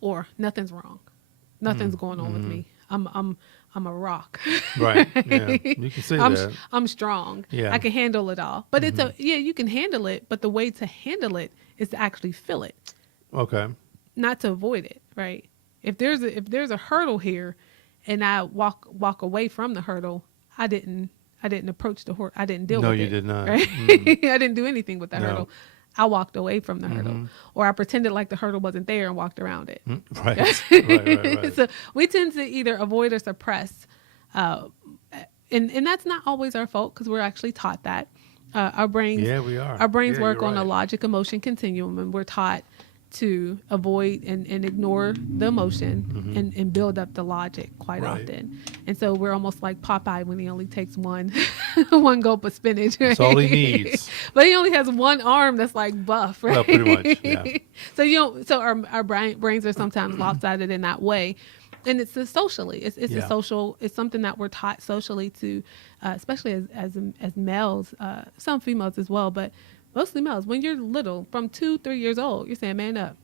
Or nothing's wrong. Nothing's going on with me. I'm a rock. Right. Yeah. You can say that. I'm strong. Yeah. I can handle it all. But you can handle it, but the way to handle it is to actually feel it. Okay. Not to avoid it, right? If there's a hurdle here and I walk away from the hurdle, I didn't approach the hurdle. I didn't deal with it. No, you did not. Right? Mm-hmm. I didn't do anything with the hurdle. I walked away from the hurdle, or I pretended like the hurdle wasn't there and walked around it. Right. right. So we tend to either avoid or suppress, and that's not always our fault, because we're actually taught that. Our brains, we are. Our brains work you're on a right. logic emotion continuum, and we're taught to avoid and ignore the emotion and build up the logic quite often. And so we're almost like Popeye when he only takes one gulp of spinach. Right? That's all he needs. But he only has one arm that's like buff, right? Well, pretty much, yeah. So our brains are sometimes lopsided in that way. And it's socially, it's a social, it's something that we're taught socially to, especially as males, some females as well, but mostly males. When you're little, from 2-3 years old, you're saying, man up,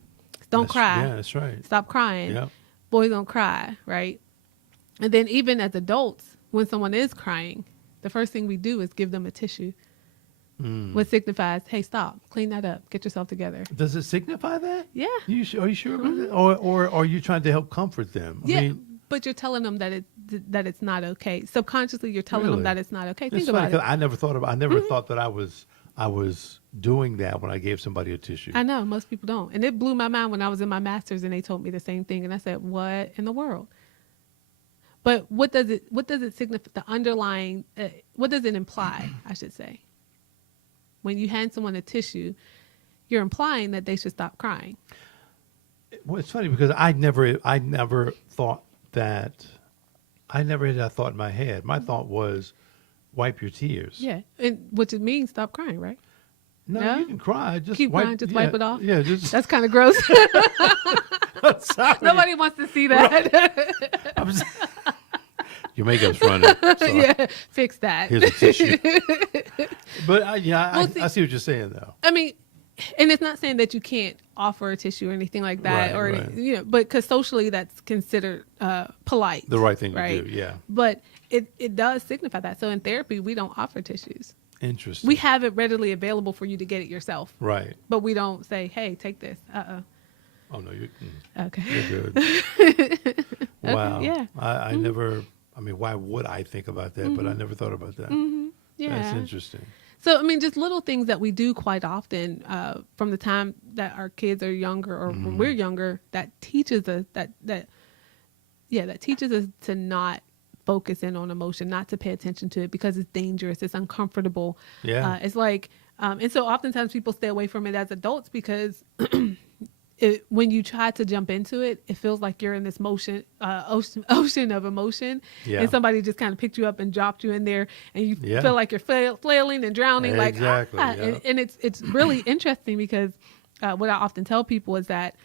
don't cry. Yeah, that's right. Stop crying. Yep. Boys don't cry, right? And then even as adults, when someone is crying, the first thing we do is give them a tissue. What signifies, hey, stop, clean that up, get yourself together. Does it signify that? Yeah. Are you sure about that? Or are you trying to help comfort them? Yeah, I mean, but you're telling them that it's not okay. Subconsciously, you're telling them Really? that it's not okay. it's Think funny about 'cause it. I never thought that I was doing that when I gave somebody a tissue. I know most people don't, and it blew my mind when I was in my master's and they told me the same thing, and I said, "What in the world?" But what does it signify? The underlying, what does it imply? I should say. When you hand someone a tissue, you're implying that they should stop crying. Well, it's funny because I never thought that. I never had that thought in my head. My thought was, wipe your tears. Yeah, and which it means stop crying, right? No, you can cry. Just keep crying. Just wipe it off. Yeah, just. That's kind of gross. Sorry. Nobody wants to see that. Your makeup's running. So Yeah, fix that. here's a tissue. But I see what you're saying though. I mean, and it's not saying that you can't offer a tissue or anything like that, Right. But because socially that's considered polite, The right thing right? to do. Yeah. But it does signify that. So in therapy, we don't offer tissues. Interesting. We have it readily available for you to get it yourself, Right. but we don't say, "Hey, take this." Oh no, Okay. you're good. Wow. yeah. I never. I mean, why would I think about that? But I never thought about that. Yeah. That's interesting. So, I mean, just little things that we do quite often from the time that our kids are younger or when we're younger that teaches us that teaches us to not focus in on emotion, not to pay attention to it because it's dangerous, it's uncomfortable. Yeah. It's like, and so oftentimes people stay away from it as adults because when you try to jump into it, it feels like you're in this ocean of emotion, Yeah. and somebody just kind of picked you up and dropped you in there, and you feel like you're flailing and drowning. Exactly, Like, yeah. and it's really interesting because what I often tell people is that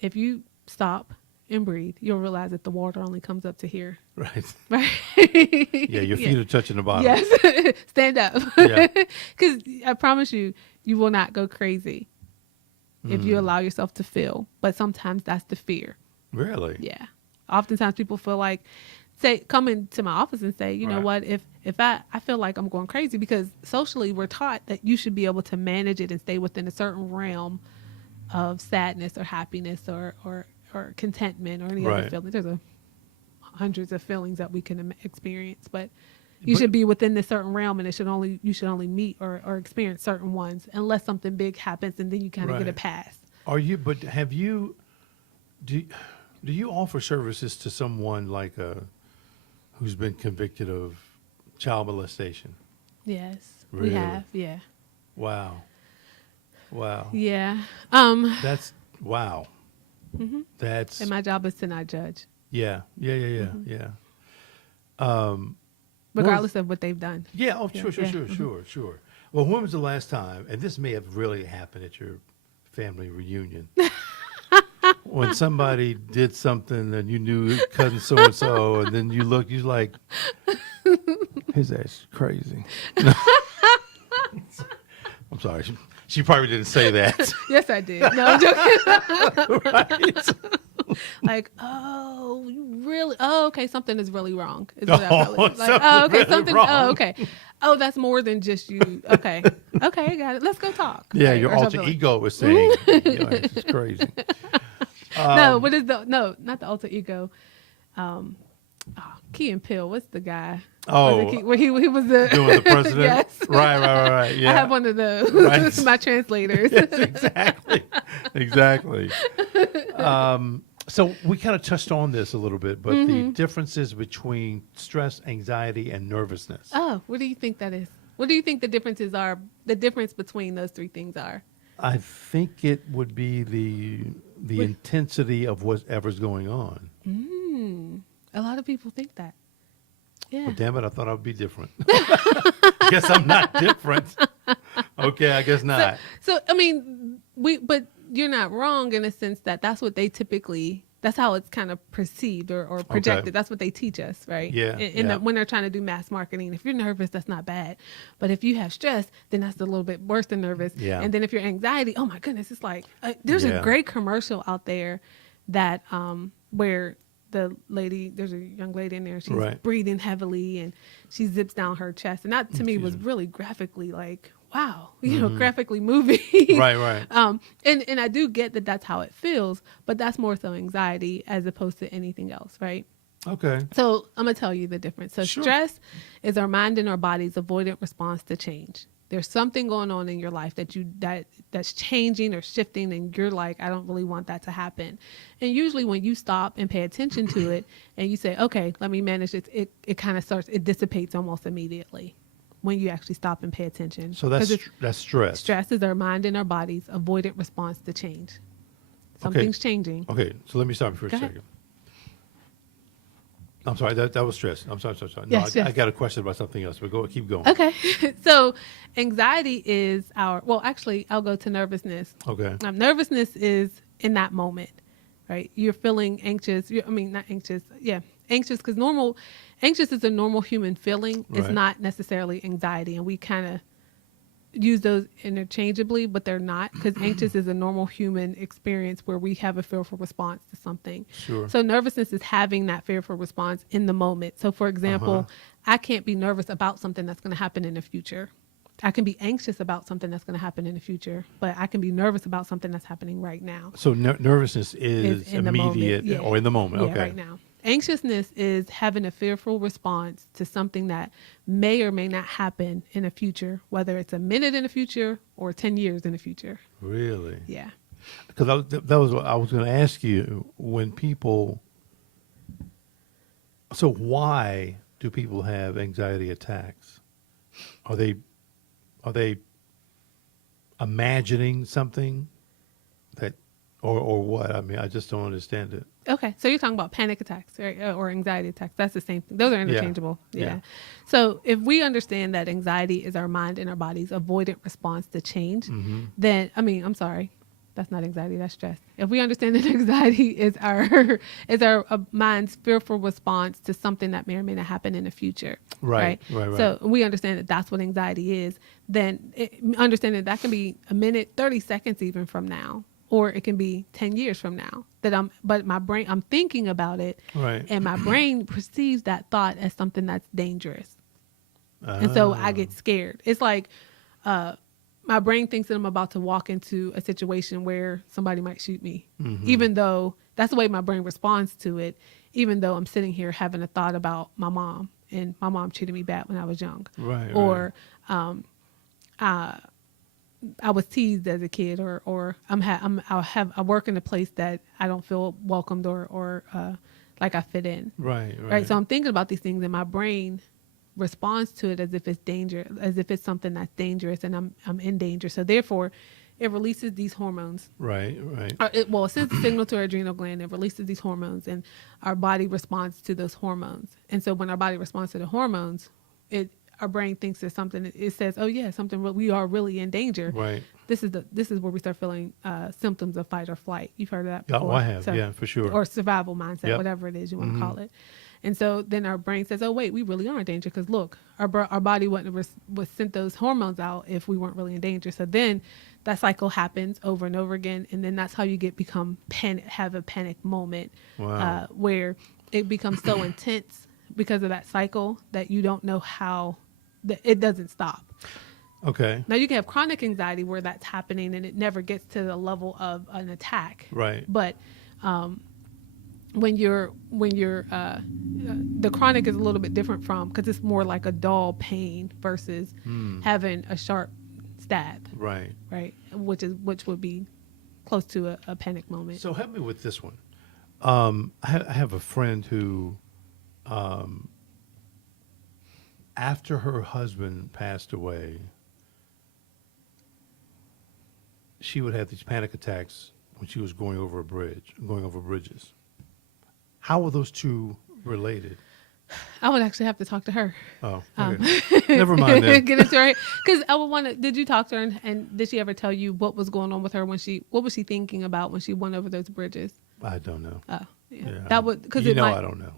if you stop and breathe, you'll realize that the water only comes up to here. Right. Right. Yeah, your feet are touching the bottom. Yes. Stand up. Yeah. Because I promise you, you will not go crazy if you allow yourself to feel. But sometimes that's the fear. Really? Yeah. Oftentimes people feel like, come into my office and say, you know what, if I feel like I'm going crazy, because socially we're taught that you should be able to manage it and stay within a certain realm of sadness or happiness or contentment or any other feeling. There's hundreds of feelings that we can experience, but you should be within this certain realm, and you should only meet or experience certain ones unless something big happens, and then you kind of get a pass. Do you offer services to someone like who's been convicted of child molestation? Yes, Really? we have. Yeah. Wow. Yeah. That's wow. Mm-hmm. That's and my job is to not judge. Yeah. Regardless of what they've done. Yeah. Oh, sure. Well, when was the last time? And this may have really happened at your family reunion. When somebody did something and you knew cousin so and so, and then you're like, his ass is crazy. I'm sorry. She probably didn't say that. Yes, I did. No, I'm joking. Right. Like, oh, you really? Oh, okay. Something is really wrong. Is what I probably, like, something oh, okay. really Something. wrong. Oh, okay. Oh, that's more than just you. Okay. Okay, got it. Let's go talk. Yeah, Right, your or alter something ego was saying, this is crazy. No, what is not the alter ego. Key and Peele. What's the guy? Where he was the Doing the president? Yes. Right. Yeah. I have one of those. Right. My translators. Yes, exactly. So we kind of touched on this a little bit, but the differences between stress, anxiety, and nervousness. Oh, what do you think that is? What do you think the differences are? The difference between those three things are? I think it would be the intensity of whatever's going on. A lot of people think that. Yeah. Well, damn it, I thought I would be different. Guess I'm not different. Okay, I guess not. So I mean, but you're not wrong in a sense that that's what they typically, that's how it's kind of perceived or projected. Okay. That's what they teach us, right? Yeah. When they're trying to do mass marketing, if you're nervous, that's not bad. But if you have stress, then that's a little bit worse than nervous. Yeah. And then if you're anxiety, oh my goodness, it's like, there's a great commercial out there that, where there's a young lady in there, she's breathing heavily and she zips down her chest. And that to me was really graphically like, wow, graphically moving. Right. And I do get that that's how it feels, but that's more so anxiety as opposed to anything else, right? Okay. So I'm going to tell you the difference. So stress is our mind and our body's avoidant response to change. There's something going on in your life that's changing or shifting, and you're like, I don't really want that to happen. And usually when you stop and pay attention to it and you say, okay, let me manage it, it kind of it dissipates almost immediately when you actually stop and pay attention. So that's stress. Stress is our mind and our body's avoidant response to change. Something's changing. Okay, so let me stop you for a second. I'm sorry, that was stress. I'm sorry. No, Yes, I got a question about something else, but keep going. Okay. So anxiety is actually, I'll go to nervousness. Okay. Nervousness is in that moment, right? You're feeling anxious. Not anxious. Yeah. Anxious because anxious is a normal human feeling. It's not necessarily anxiety. And we kind of use those interchangeably, but they're not, because anxious is a normal human experience where we have a fearful response to something. Sure. So nervousness is having that fearful response in the moment. So for example, I can't be nervous about something that's going to happen in the future. I can be anxious about something that's going to happen in the future, but I can be nervous about something that's happening right now. So nervousness is in immediate or in the moment. Yeah, okay. Right now. Anxiousness is having a fearful response to something that may or may not happen in the future, whether it's a minute in the future or 10 years in the future. Really? Yeah. Because that was what I was going to ask you. So why do people have anxiety attacks? Are they imagining something or what? I mean, I just don't understand it. Okay, so you're talking about panic attacks, right? Or anxiety attacks. That's the same thing. Those are interchangeable. Yeah. So if we understand that anxiety is our mind and our body's avoidant response to change, then, I'm sorry. that's not anxiety, that's stress. If we understand that anxiety is our mind's fearful response to something that may or may not happen in the future. Right. So we understand that that's what anxiety is. Then understanding that can be a minute, 30 seconds even from now, or it can be 10 years from now. But my brain, I'm thinking about it, Right. and my brain perceives that thought as something that's dangerous. And so I get scared. It's like my brain thinks that I'm about to walk into a situation where somebody might shoot me, even though that's the way my brain responds to it, even though I'm sitting here having a thought about my mom and my mom treated me bad when I was young. Right. Or I was teased as a kid, or I work in a place that I don't feel welcomed or like I fit in. Right. So I'm thinking about these things, and my brain responds to it as if it's danger, as if it's something that's dangerous, and I'm in danger. So therefore, it releases these hormones. Right. It sends a signal to our adrenal gland. It releases these hormones, and our body responds to those hormones. And so when our body responds to the hormones, our brain thinks there's something. It says, "Oh yeah, we are really in danger." Right. This is where we start feeling symptoms of fight or flight. You've heard of that before. Oh, I have. Yeah, for sure. Or survival mindset, Yep. whatever it is you want to call it. And so then our brain says, "Oh wait, we really are in danger." Because look, our body wouldn't have sent those hormones out if we weren't really in danger. So then that cycle happens over and over again, and then that's how you have a panic moment. Wow. Where it becomes so intense because of that cycle that you don't know how it doesn't stop. Okay. Now you can have chronic anxiety where that's happening and it never gets to the level of an attack. Right. But when you're the chronic is a little bit different from, because it's more like a dull pain versus having a sharp stab. Right. Which would be close to a panic moment. So help me with this one. I have a friend who, after her husband passed away, she would have these panic attacks when she was going over bridges. How are those two related? I would actually have to talk to her. Oh, okay. Never mind then. Get into her, because I would want to. Did you talk to her, and did she ever tell you what was going on with her what was she thinking about when she went over those bridges? I don't know. Oh, yeah. Yeah, That would, because I don't know.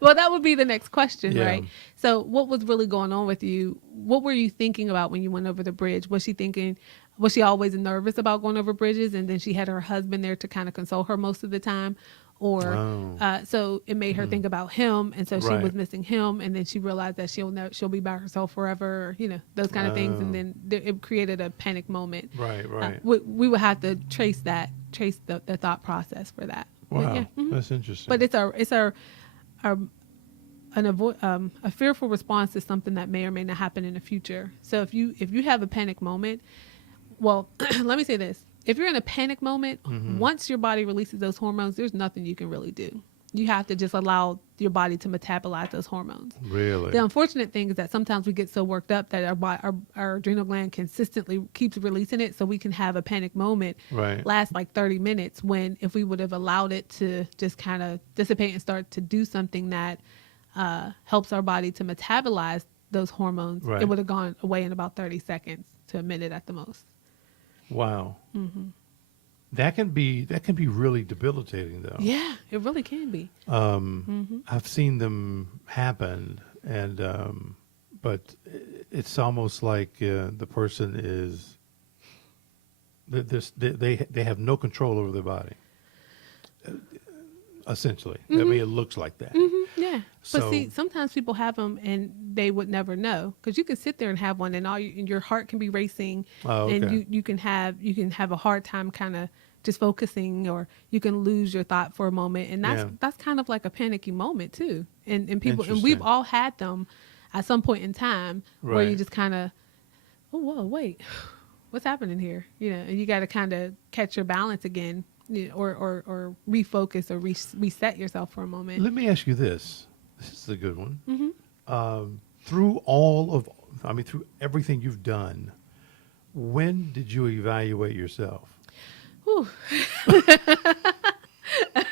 Well, that would be the next question, Yeah. right? So, what was really going on with you? What were you thinking about when you went over the bridge? Was she always nervous about going over bridges, and then she had her husband there to kind of console her most of the time? Or so it made her think about him, and so she was missing him, and then she realized that she'll be by herself forever, those kind of things, and then it created a panic moment. Right. We would have to trace the thought process for that. Wow, But yeah, that's interesting. But it's a fearful response to something that may or may not happen in the future. So if you have a panic moment, well, let me say this. If you're in a panic moment, once your body releases those hormones, there's nothing you can really do. You have to just allow your body to metabolize those hormones. Really? The unfortunate thing is that sometimes we get so worked up that our adrenal gland consistently keeps releasing it, so we can have a panic moment last like 30 minutes, when if we would have allowed it to just kind of dissipate and start to do something that helps our body to metabolize those hormones, it would have gone away in about 30 seconds to a minute at the most. Wow. That can be really debilitating, though. Yeah, it really can be. I've seen them happen, and but it's almost like the person is they have no control over their body. Essentially, I mean, it looks like that. Yeah, So, but see, sometimes people have them and they would never know, because you can sit there and have one, and your heart can be racing, and you can have a hard time kind of just focusing, or you can lose your thought for a moment, and that's kind of like a panicky moment too. And people, and we've all had them at some point in time where you just kind of, oh whoa, wait, what's happening here? And you got to kind of catch your balance again. Or refocus or reset yourself for a moment. Let me ask you this. This is a good one. Through everything you've done, when did you evaluate yourself? Whew.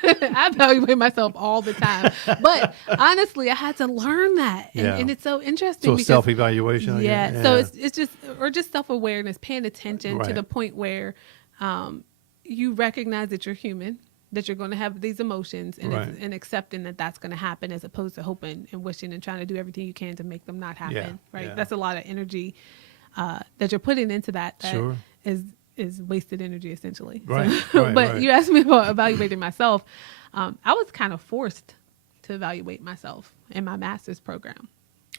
I evaluate myself all the time. But honestly, I had to learn that. And it's so interesting. So self-evaluation. Yeah. So it's just, or just self-awareness, paying attention to Right. the point where you recognize that you're human, that you're going to have these emotions, and, Right. and accepting that that's going to happen, as opposed to hoping and wishing and trying to do everything you can to make them not happen. Yeah. Right. Yeah. That's a lot of energy that you're putting into that. Sure. Is wasted energy, essentially. Right, So, right, but right. you asked me about evaluating myself. I was kind of forced to evaluate myself in my master's program.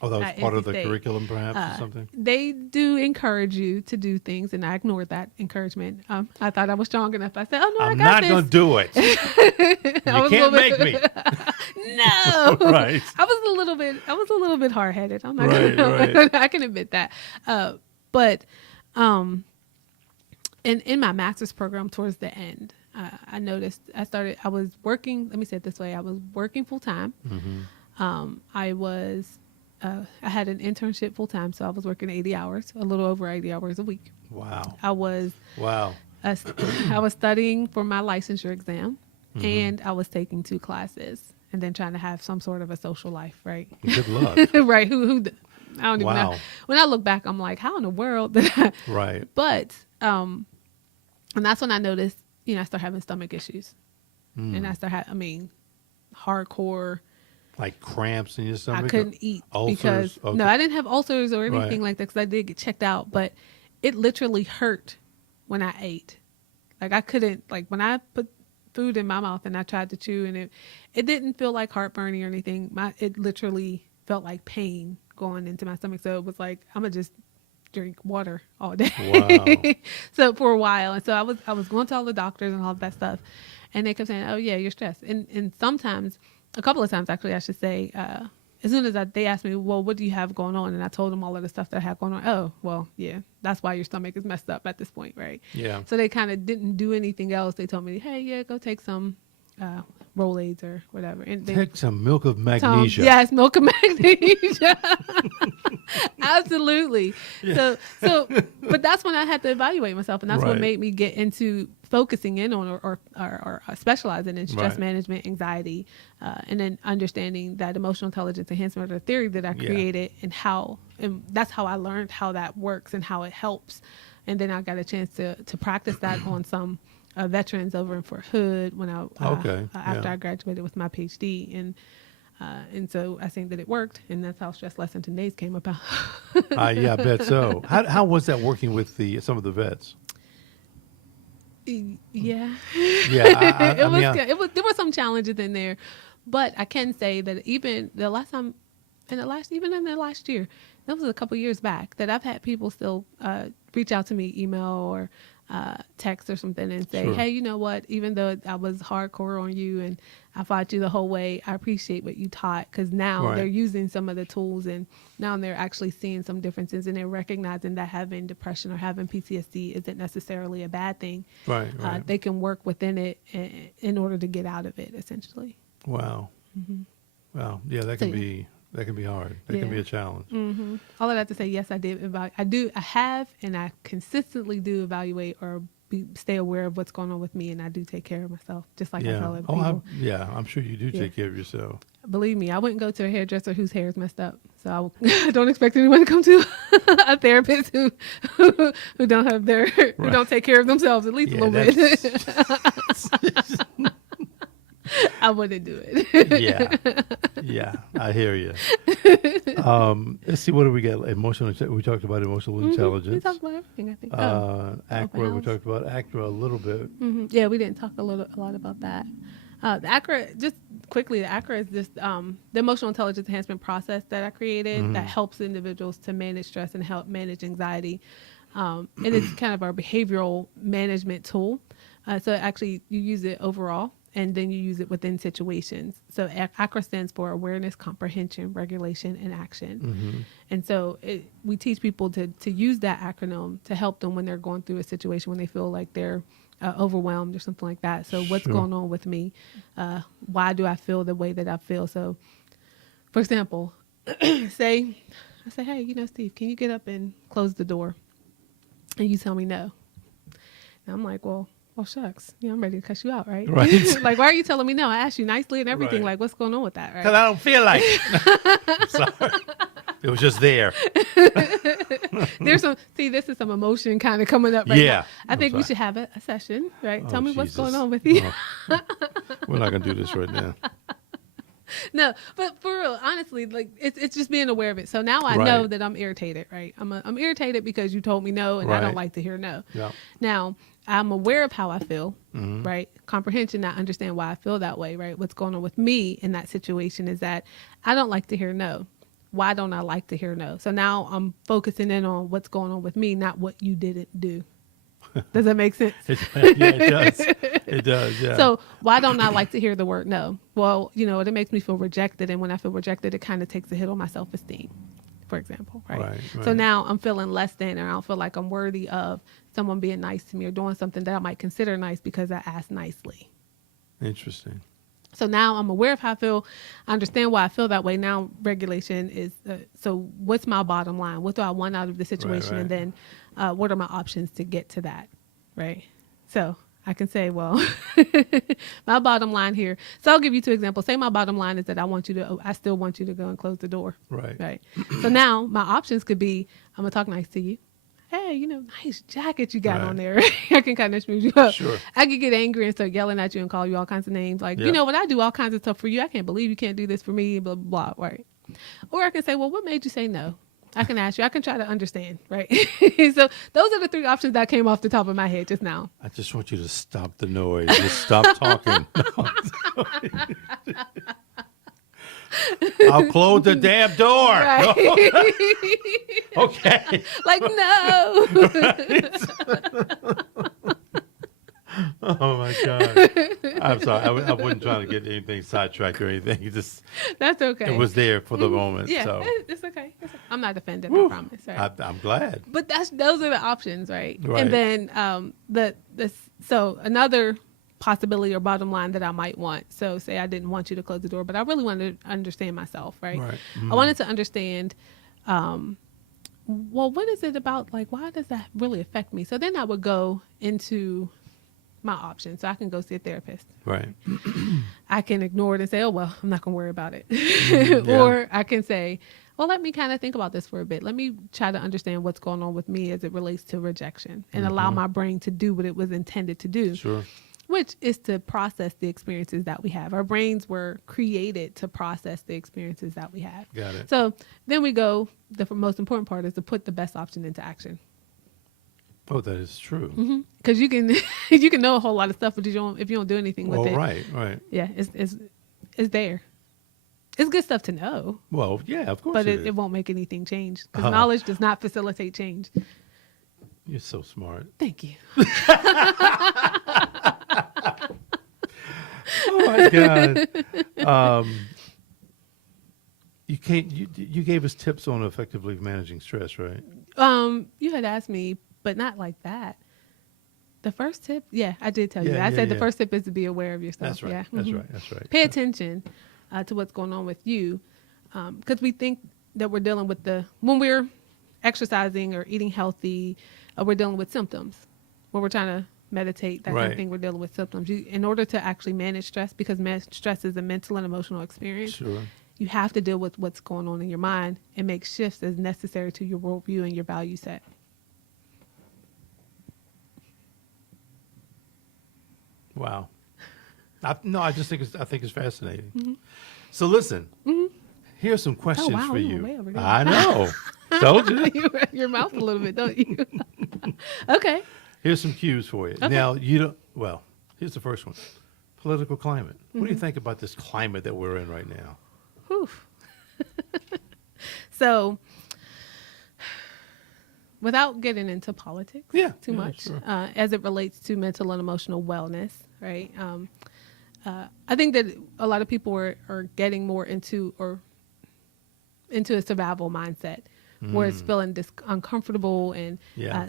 Oh, that was at part NC of the State. curriculum, perhaps, or something? They do encourage you to do things, and I ignored that encouragement. I thought I was strong enough. I said, "Oh no, I'm I got not this." going to do it. You can't make me. No, Right. I was a little bit hard headed. I'm not Right, gonna, right. I can admit that. But in my master's program, towards the end, I noticed I was working. Let me say it this way: I was working full time. Mm-hmm. I had an internship full time, so I was working 80 hours, a little over 80 hours a week. Wow. I was Wow. I was studying for my licensure exam, Mm-hmm. and I was taking 2 classes, and then trying to have some sort of a social life, right? Good luck. Right? I don't even know. Wow. When I look back, I'm like, how in the world did I? Right. But and that's when I noticed, I started having stomach issues, and I started, hardcore. Like cramps in your stomach? I couldn't eat ulcers? because Okay. no, I didn't have ulcers or anything Right. like that, because I did get checked out, but it literally hurt when I ate. Like I couldn't, like when I put food in my mouth and I tried to chew, and it didn't feel like heartburn or anything. It literally felt like pain going into my stomach. So it was like, I'm gonna just drink water all day. Wow. So for a while, and so I was going to all the doctors and all that stuff, and they kept saying, "Oh yeah, you're stressed." And sometimes, a couple of times actually, I should say, as soon as they asked me, "Well, what do you have going on?" and I told them all of the stuff that I had going on. Oh, well, yeah, that's why your stomach is messed up at this point, right? Yeah. So they kind of didn't do anything else. They told me, "Hey, yeah, go take some Rolaids or whatever." And they Take some milk of magnesia. Yes, milk of magnesia. Absolutely. Yeah. So, but that's when I had to evaluate myself, and that's what Right. made me get into focusing in on or specializing in stress Right. management, anxiety, and then understanding that emotional intelligence enhancement, or the theory that I Yeah. created, and that's how I learned how that works and how it helps. And then I got a chance to practice that on some veterans over in Fort Hood when Okay, after yeah. I graduated with my PhD, and so I think that it worked, and that's how Stress Less than 10 Days came about. Yeah, I bet so. How was that working with some of the vets? Yeah, Yeah, it was there were some challenges in there, but I can say that even in the last year, that was a couple years back, that I've had people still reach out to me, email or text or something, and say, Sure. "Hey, you know what? Even though I was hardcore on you and I fought you the whole way, I appreciate what you taught, because now Right. they're using some of the tools, and now they're actually seeing some differences, and they're recognizing that having depression or having PTSD isn't necessarily a bad thing. Right, right. They can work within it in order to get out of it, essentially." Wow. Wow. Yeah, that can So, yeah. be hard. That can Yeah. be a challenge. All of that to say, yes, I did. I have, and I consistently do evaluate or stay aware of what's going on with me, and I do take care of myself, just like I tell Yeah. other people. I'm sure you do Yeah. take care of yourself. Believe me, I wouldn't go to a hairdresser whose hair is messed up. So I don't expect anyone to come to a therapist who don't have who don't take care of themselves at least a Yeah, little bit. I wouldn't do it. Yeah, I hear you. Let's see, what do we got? We talked about emotional We intelligence. talked about everything, I think. ACRA, we house. talked about ACRA a little bit. Yeah, we didn't talk a lot about that. The ACRA, just quickly, the ACRA is just the emotional intelligence enhancement process that I created that helps individuals to manage stress and help manage anxiety. And it's kind of our behavioral management tool. So actually, you use it overall, and then you use it within situations. So ACRA stands for Awareness, Comprehension, Regulation, and Action. And so we teach people to use that acronym to help them when they're going through a situation, when they feel like they're overwhelmed or something like that. So what's Sure. going on with me? Why do I feel the way that I feel? So, for example, I say, "Hey, Steve, can you get up and close the door?" And you tell me no. And I'm like, "Well, well, shucks. Yeah, I'm ready to cuss you out, right? Right. Like, why are you telling me no? I asked you nicely and everything. Right. Like, what's going on with that, right? Because I don't feel like it. Sorry. It was just there. There's some, see, this is some emotion kind of coming up right Yeah. now. I think we sorry. should have a session, right? Oh, Tell me what's going Jesus. on with you. Oh. We're not going to do this right now. No, but for real, honestly, like it's just being aware of it. So now I know Right. that I'm irritated, right? I'm irritated because you told me no, and I don't Right. like to hear no. Yeah. Now I'm aware of how I feel, Mhm. right? Comprehension, I understand why I feel that way, right? What's going on with me in that situation is that I don't like to hear no. Why don't I like to hear no? So now I'm focusing in on what's going on with me, not what you didn't do. Does that make sense? Yeah, it does. It does, yeah. So why don't I like to hear the word no? Well, it makes me feel rejected. And when I feel rejected, it kind of takes a hit on my self-esteem, for example, right? Right, So right. now I'm feeling less than, or I don't feel like I'm worthy of someone being nice to me or doing something that I might consider nice because I asked nicely. Interesting. So now I'm aware of how I feel. I understand why I feel that way. Now regulation is, so what's my bottom line? What do I want out of the situation? right. And then what are my options to get to that, right? So I can say, well, my bottom line here. So I'll give you two examples. Say my bottom line is that I still want you to go and close the door. Right. Right. So now my options could be, I'm going to talk nice to you. Hey, nice jacket you got Right. on there. I can kind of smooth you up. Sure. I could get angry and start yelling at you and call you all kinds of names. Like, Yeah. what I do all kinds of stuff for you. I can't believe you can't do this for me, blah, blah, blah, right? Or I can say, well, what made you say no? I can ask you. I can try to understand, right? So those are the three options that came off the top of my head just now. I just want you to stop the noise. Just stop talking. I'll close the damn door. Right. Okay. Like, no. Oh my God. I'm sorry. I wasn't trying to get anything sidetracked or anything. That's okay. It was there for the moment. Yeah, So it's okay. I'm not offended, Whew. I promise. Right? I'm glad. But those are the options, right? Right. And then so another possibility or bottom line that I might want. So say I didn't want you to close the door, but I really wanted to understand myself, right? Right. I wanted to understand, well, what is it about? Like, why does that really affect me? So then I would go into my options. So I can go see a therapist. Right. I can ignore it and say, oh, well, I'm not going to worry about it. Yeah. Or I can say, well, let me kind of think about this for a bit. Let me try to understand what's going on with me as it relates to rejection and allow my brain to do what it was intended to do, Sure. which is to process the experiences that we have. Our brains were created to process the experiences that we have. Got it. So then we go, the most important part is to put the best option into action. Oh, that is true. Because you can you can know a whole lot of stuff, but if you don't do anything with Well, it, right. yeah, it's there. It's good stuff to know, Well, yeah, of course but it it is. won't make anything change because knowledge does not facilitate change. You're so smart. Thank you. Oh my God. You can't. You gave us tips on effectively managing stress, right? You had asked me, but not like that. The first tip, yeah, I did tell you. Yeah, I yeah, said the yeah. first tip is to be aware of yourself. That's right. Yeah. That's Mhm. right. That's right. Pay attention to what's going on with you, because we think that we're dealing with when we're exercising or eating healthy, we're dealing with symptoms. When we're trying to meditate, that kind Right. of thing, we're dealing with symptoms. In order to actually manage stress, because stress is a mental and emotional experience, Sure. you have to deal with what's going on in your mind and make shifts as necessary to your worldview and your value set. Wow. I just think it's fascinating. So listen, here's some questions wow, for we you. went way over there. I know. Told you. You run your mouth a little bit, don't you? Okay. Here's some cues for you. Okay. Now, here's the first one. Political climate. What Mm-hmm. do you think about this climate that we're in right now? Whew. So, without getting into politics Yeah, too yeah, much, sure. as it relates to mental and emotional wellness, right? I think that a lot of people are getting more into a survival mindset, where it's feeling uncomfortable. And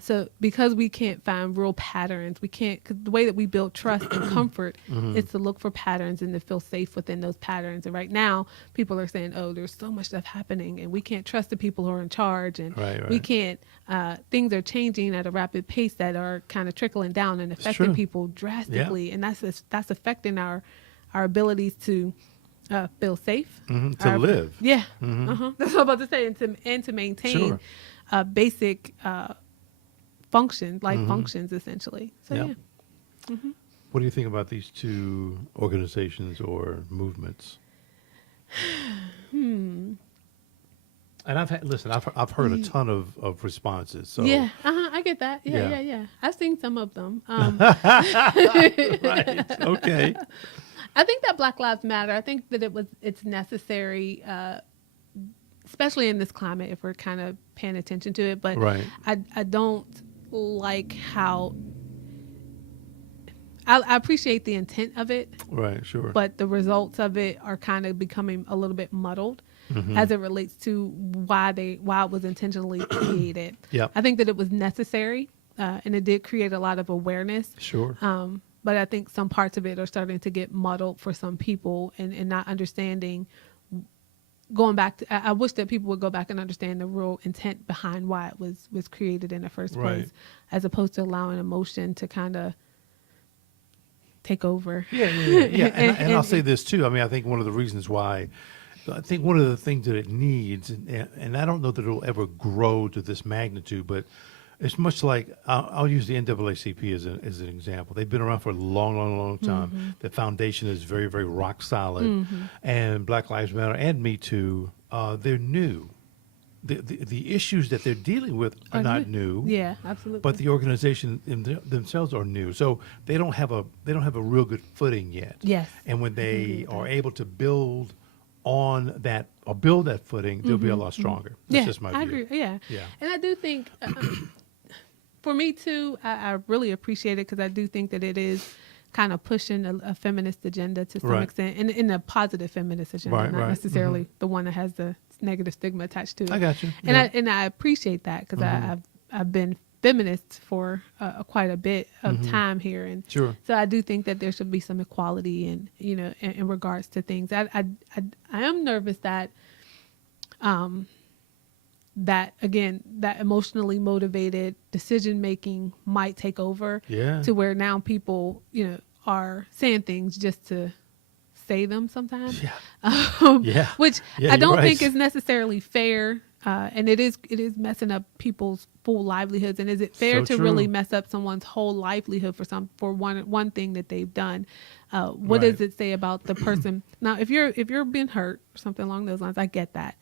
so because we can't find real patterns, we can't, cause the way that we build trust and comfort is to look for patterns and to feel safe within those patterns. And right now people are saying, oh, there's so much stuff happening and we can't trust the people who are in charge, and we can't, things are changing at a rapid pace that are kind of trickling down and affecting people drastically. And that's affecting our abilities to feel safe, to live. Yeah. That's what I'm about to say. And to maintain basic functions, life functions, essentially. So, yeah. What do you think about these two organizations or movements? And I've heard a ton of responses. So I get that. Yeah. I've seen some of them. Right. Okay. I think that Black Lives Matter. I think that it's necessary, especially in this climate, if we're kind of paying attention to it. But I don't like how. I appreciate the intent of it. Right. Sure. But the results of it are kind of becoming a little bit muddled as it relates to why it was intentionally created. I think that it was necessary, and it did create a lot of awareness. Sure. But I think some parts of it are starting to get muddled for some people, and not understanding. Going back to, I wish that people would go back and understand the real intent behind why it was created in the first place, as opposed to allowing emotion to kind of take over. Yeah. And I'll say this too. I mean, I think one of the reasons why, I think one of the things that it needs, and I don't know that it'll ever grow to this magnitude, but it's much like, I'll use the NAACP as an example. They've been around for a long time. The foundation is very, very rock solid. And Black Lives Matter and Me Too, they're new. The issues that they're dealing with are not new. Yeah, absolutely. But the organization themselves are new, so they don't have a real good footing yet. Yes. And when they are able to build on that or build that footing, they'll be a lot stronger. That's just my view. I agree. Yeah. And I do think, for Me Too, I really appreciate it, because I do think that it is kind of pushing a feminist agenda to some extent, and in a positive feminist agenda, not necessarily the one that has the negative stigma attached to it. I got you. And I appreciate that, because I've been feminist for quite a bit of time here, and so I do think that there should be some equality in regards to things. I am nervous that that emotionally motivated decision making might take over, to where now people are saying things just to say them sometimes, which I don't think is necessarily fair, and it is messing up people's full livelihoods. And is it fair to really mess up someone's whole livelihood for one thing that they've done? What does it say about the person? Now, if you're being hurt or something along those lines, I get that.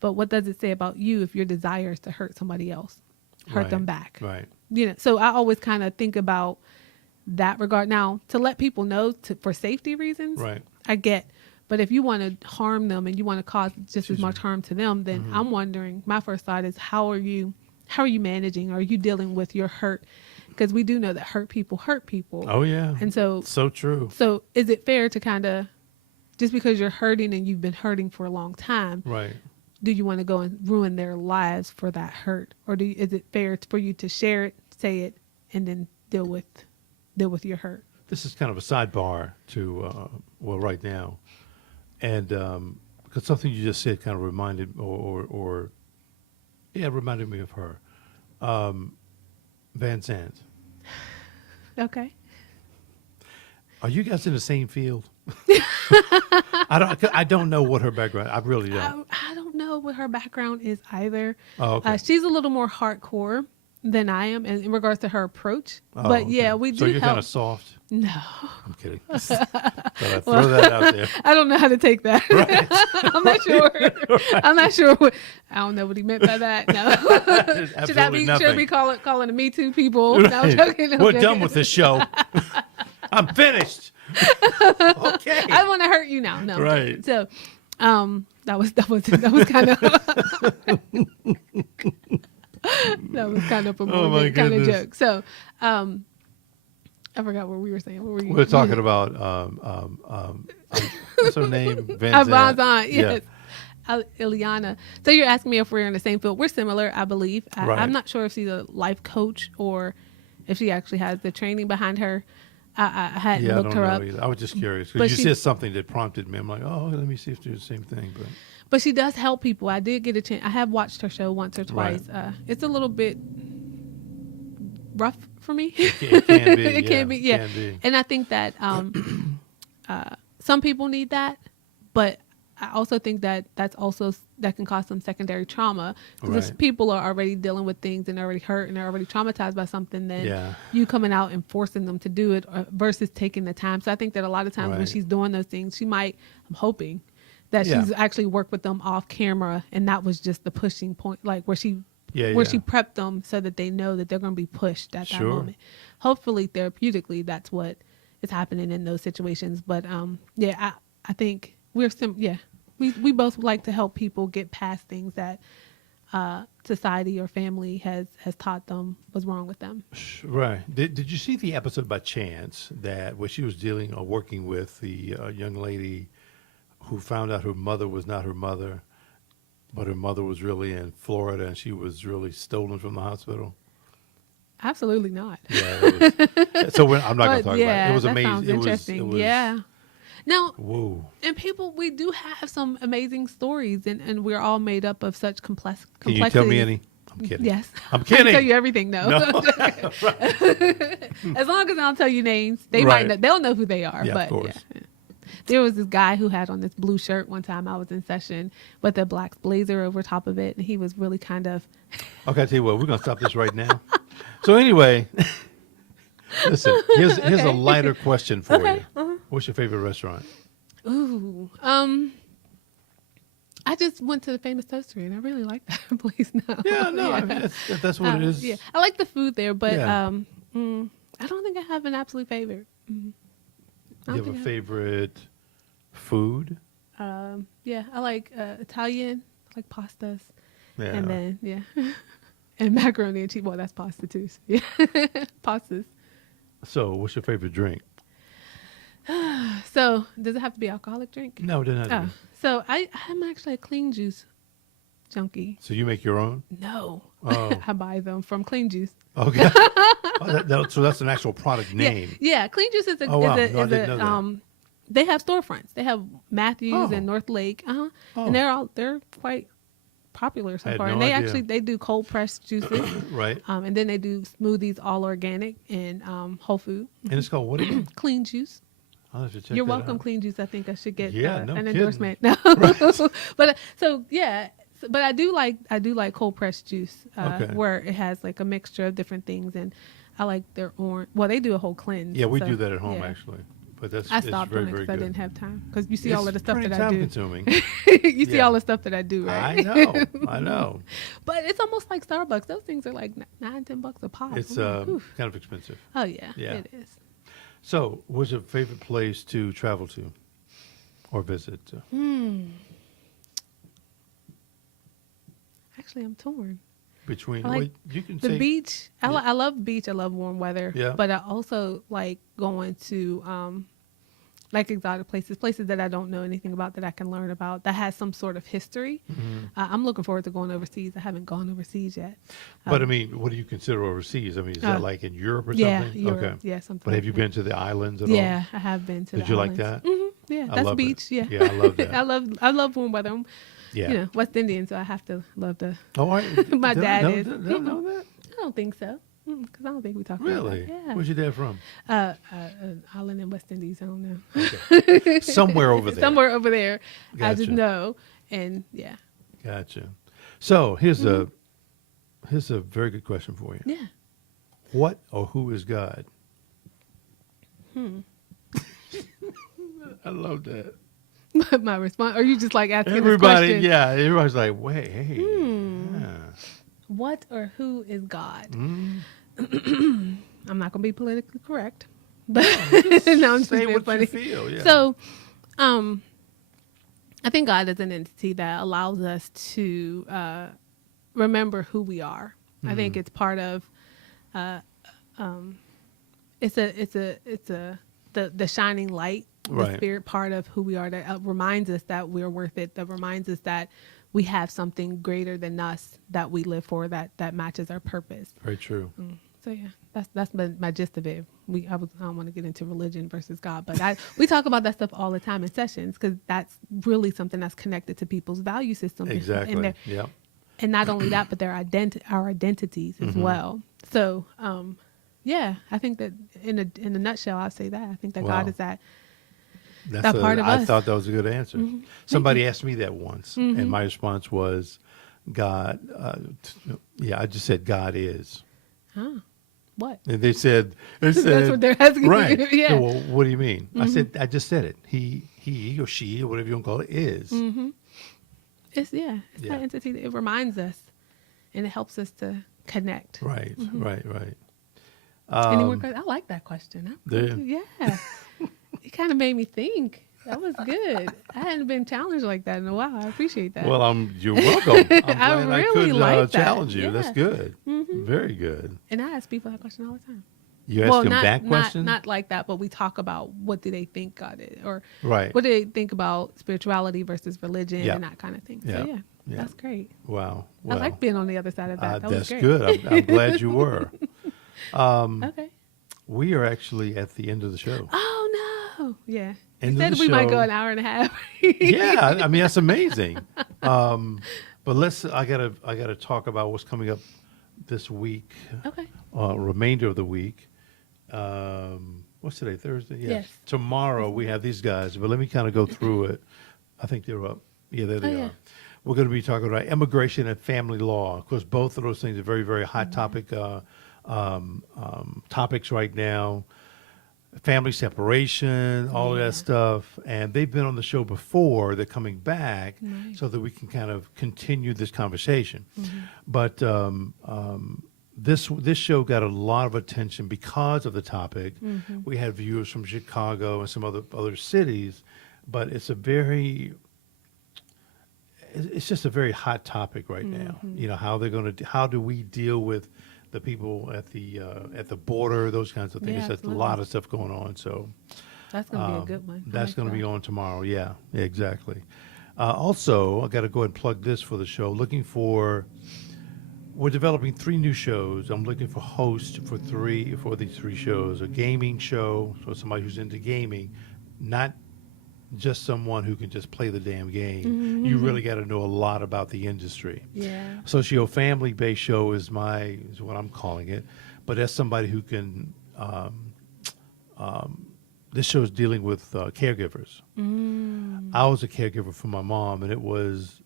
But what does it say about you if your desire is to hurt somebody else, hurt them back? Right. So I always kind of think about that regard. Now, to let people know for safety reasons, I get. But if you want to harm them and you want to cause just as much harm to them, then I'm wondering, my first thought is, how are you managing? Are you dealing with your hurt? Because we do know that hurt people hurt people. Oh, yeah. And so true. So is it fair to kind of, just because you're hurting and you've been hurting for a long time, do you want to go and ruin their lives for that hurt? Or is it fair for you to share it, say it, and then deal with your hurt? This is kind of a sidebar to, right now. And because something you just said kind of reminded reminded me of her. Van Sant. Okay. Are you guys in the same field? I don't know what her background. I really don't. I don't know what her background is either. Oh, okay. She's a little more hardcore than I am in regards to her approach. But yeah, we do. So you're help. kind of soft. No, I'm kidding. Thought I'd throw that out there. I don't know how to take that. Right. I'm not sure. Right. I'm not sure. I don't know what he meant by that. No. Should I be calling the Me Too people? Right. No, I'm joking. We're done with this show. I'm finished. Okay. I want to hurt you now. No. Right. So, that was kind of that was kind of a more kind of joke. So, I forgot what we were saying. What were you? We're talking about what's her name? Van Sant. Yes. Ileana. So you're asking me if we're in the same field. We're similar, I believe. Right. I'm not sure if she's a life coach or if she actually has the training behind her. I hadn't Yeah, I looked don't her know up. either. I was just curious But because you she- said something that prompted me. I'm like, oh, let me see if they're the same thing. But she does help people. I did get a chance. I have watched her show once or Right. twice. It's a little bit rough for me. It can be. It can be, yeah. Can be. And I think that some people need that, but I also think that that can cause some secondary trauma because Right. people are already dealing with things and they're already hurt and they're already traumatized by something. Then Yeah. you coming out and forcing them to do it versus taking the time. So I think that a lot of times when Right. she's doing those things, she might. I'm hoping that Yeah. she's actually worked with them off camera, and that was just the pushing point, like where she Yeah, where yeah. she prepped them so that they know that they're going to be pushed at that Sure. moment. Hopefully, therapeutically, that's what is happening in those situations. But yeah, I think we're we both like to help people get past things that society or family has taught them was wrong with them. Right. Did you see the episode by chance that where she was dealing or working with the young lady who found out her mother was not her mother, but her mother was really in Florida and she was really stolen from the hospital? Absolutely not. Yeah. I'm not going to talk about it. It was that amazing. sounds It was, interesting. Yeah. Now, Whoa. and people, we do have some amazing stories, and we're all made up of such Can complexity. you tell me any? I'm kidding. Yes. I'm I can kidding. tell you everything, though. No. As long as I don't tell you names, they Right. might know, they'll know who they are. Yeah, but of course. yeah. There was this guy who had on this blue shirt one time I was in session with a black blazer over top of it, and he was really kind of Okay, I tell you what, we're going to stop this right now. So anyway, listen, here's a lighter question for Okay, you. What's your favorite restaurant? ooh. I just went to the Famous Toastery, and I really like that place now. Yeah, no, I Yeah. mean, that's what it is. Yeah, I like the food there, but Yeah. I don't think I have an absolute favorite. I You don't have a think I- favorite food? Yeah, I like Italian. I like pastas, Yeah. and then and macaroni and cheese. Well, that's pasta too. So, yeah, pastas. So, what's your favorite drink? So, does it have to be alcoholic drink? No, it doesn't have to Oh, be. so I'm actually a clean juice junkie. So you make your own? No, Oh. I buy them from Clean Juice. Okay. So that's an actual product name. Yeah, Clean Juice is a Oh, wow. is a, No, I is didn't a know that. they have storefronts. They have Matthews Oh. and North Lake. Oh. And they're quite popular so I had far. no And they idea. they do cold pressed juices. Right. And then they do smoothies all organic and whole food. And it's called what again? Clean Juice. I'll have to check You're that welcome, out. Clean Juice. I think I should get Yeah, no an kidding. endorsement. No. But so yeah, but I do like cold pressed juice Okay. where it has like a mixture of different things, and I like their orange. Well, they do a whole cleanse. Yeah, we so, do that at home yeah. actually. But that's I it's stopped very, doing it very because I good. didn't have time. Because you see all of the stuff pretty that I do. time-consuming. You see Yeah. all the stuff that I do, right? I know. But it's almost like Starbucks. Those things are like $9-10 a pop. It's I'm like, oof. kind of expensive. Oh yeah, Yeah. it is. So, what's your favorite place to travel to or visit? Actually, I'm torn. Between I like well, you can The say beach. Yeah. I love beach. I love warm weather. Yeah. But I also like going to like exotic places that I don't know anything about that I can learn about that has some sort of history. Mm-hmm. I'm looking forward to going overseas. I haven't gone overseas yet. But I mean, what do you consider overseas? I mean, is that like in Europe or Yeah, something? Europe. Okay. Yeah, something. But have like you that. been to the islands at all? Yeah, I have been to. Did the you like islands. that? Yeah, I that's love it. beach. Yeah, Yeah, I love that. I love warm weather. I'm, Yeah. you know, West Indian, so I have to love the. Oh, My dad is. Did I know that? I don't think so, because I don't think we talk Really? about that. Yeah. Where's your dad from? An island in West Indies. I don't know. Okay. Somewhere over there. Somewhere over there. I just Gotcha. know, and yeah, Gotcha. So here's a very good question for you. yeah. What or who is God? I love that. My response. Are you just like asking Everybody, this question? yeah, everybody's like, wait, hey, yeah. What or who is God? Mm. I'm not gonna be politically correct, but Just no, I'm just say being what funny. you feel. Yeah. So, I think God is an entity that allows us to remember who we are. I think it's part of. It's the shining light Right. spirit part of who we are that reminds us that we're worth it, that reminds us that we have something greater than us that we live for, that matches our purpose. Very true. So yeah, that's my gist of it. I don't want to get into religion versus God, but we talk about that stuff all the time in sessions because that's really something that's connected to people's value system. Exactly. Yeah. And not only that, but our identities as well. So, yeah, I think that in a nutshell, I'll say that. I think that God is that part of us. I thought that was a good answer. Somebody asked me that once, and my response was, God, I just said God is. Huh. What? And they said that's what they're asking right. you. Yeah. So, well, what do you mean? I said, I just said it. He or she or whatever you want to call it is. It's that entity. It reminds us, and it helps us to connect. Right. Right. Any more questions? I like that question. Yeah. It kind of made me think. That was good. I hadn't been challenged like that in a while. I appreciate that. Well, you're welcome. I'm glad I really could like that. challenge you. Yeah. That's good. Very good. And I ask people that question all the time. You ask them back questions? Not like that, but we talk about what do they think God is, or right. what do they think about spirituality versus religion and that kind of thing. Yeah. So that's great. Wow. I like being on the other side of that. That was that's great. good. I'm glad you were. Okay. We are actually at the end of the show. Oh no! Yeah. End You of said the we might show. go an hour and a half. Yeah, I mean that's amazing. But I gotta talk about what's coming up this week. Okay. Remainder of the week. What's today? Thursday. Yes. Tomorrow we have these guys, but let me kind of go through it. I think they're up. Yeah, there they are. We're going to be talking about immigration and family law. Of course, both of those things are very, very hot topics right now. Family separation, all of that stuff. And they've been on the show before. They're coming back so that we can kind of continue this conversation. But this show got a lot of attention because of the topic. We had viewers from Chicago and some other cities, but it's just a very hot topic right now. You know, how do we deal with the people at the border, those kinds of things. Yeah, That's a lot of stuff going on. So that's going to be a good one. that's going to be on tomorrow. Yeah, exactly. Also, I got to go ahead and plug this for the show. We're developing 3 new shows. I'm looking for hosts for these 3 shows. A gaming show, so somebody who's into gaming, not just someone who can just play the damn game. You really got to know a lot about the industry. Yeah. Socio-family based show is what I'm calling it, but that's somebody who can. This show is dealing with caregivers. I was a caregiver for my mom, and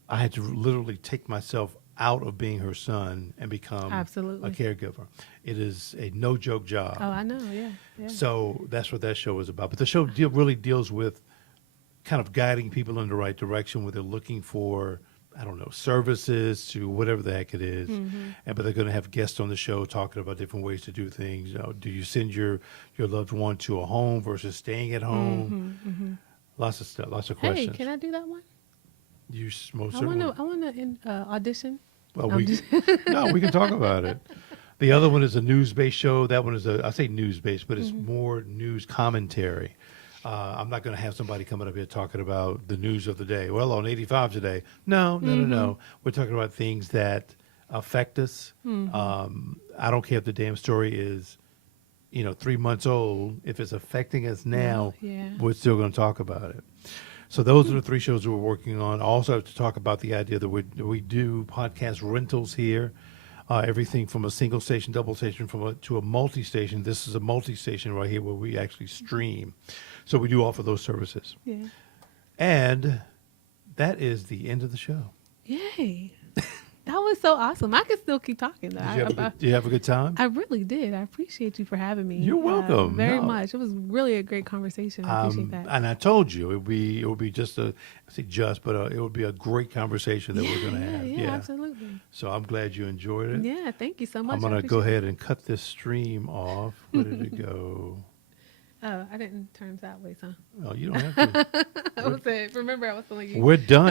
I had to literally take myself out of being her son and become a caregiver. It is a no joke job. Oh, I know. Yeah. So that's what that show is about. But the show really deals with kind of guiding people in the right direction where they're looking for, I don't know, services to whatever the heck it is. But they're going to have guests on the show talking about different ways to do things. You know, do you send your loved one to a home versus staying at home? Lots of stuff, lots of questions. Hey, can I do that one? You most I certainly. want to audition. Well, we can talk about it. The other one is a news-based show. That one is I say news-based, but it's more news commentary. I'm not going to have somebody coming up here talking about the news of the day. Well, on 85 today. No. We're talking about things that affect us. I don't care if the damn story is, 3 months old. If it's affecting us now, we're still going to talk about it. So those are the 3 shows that we're working on. Also to talk about the idea that we do podcast rentals here. Everything from a single station, double station, to a multi-station. This is a multi-station right here where we actually stream. So we do offer those services. Yeah. And that is the end of the show. Yay. That was so awesome. I could still keep talking. Did you have a good time? I really did. I appreciate you for having me. You're welcome. Very much. It was really a great conversation. I appreciate that. And I told you it would be just it would be a great conversation that we're going to have. Yeah, absolutely. So I'm glad you enjoyed it. Yeah, thank you so much. I'm going to go ahead and cut this stream off. Where did it go? Oh, I didn't turn sideways, huh? Oh, you don't have to. Remember, I was telling you. We're done.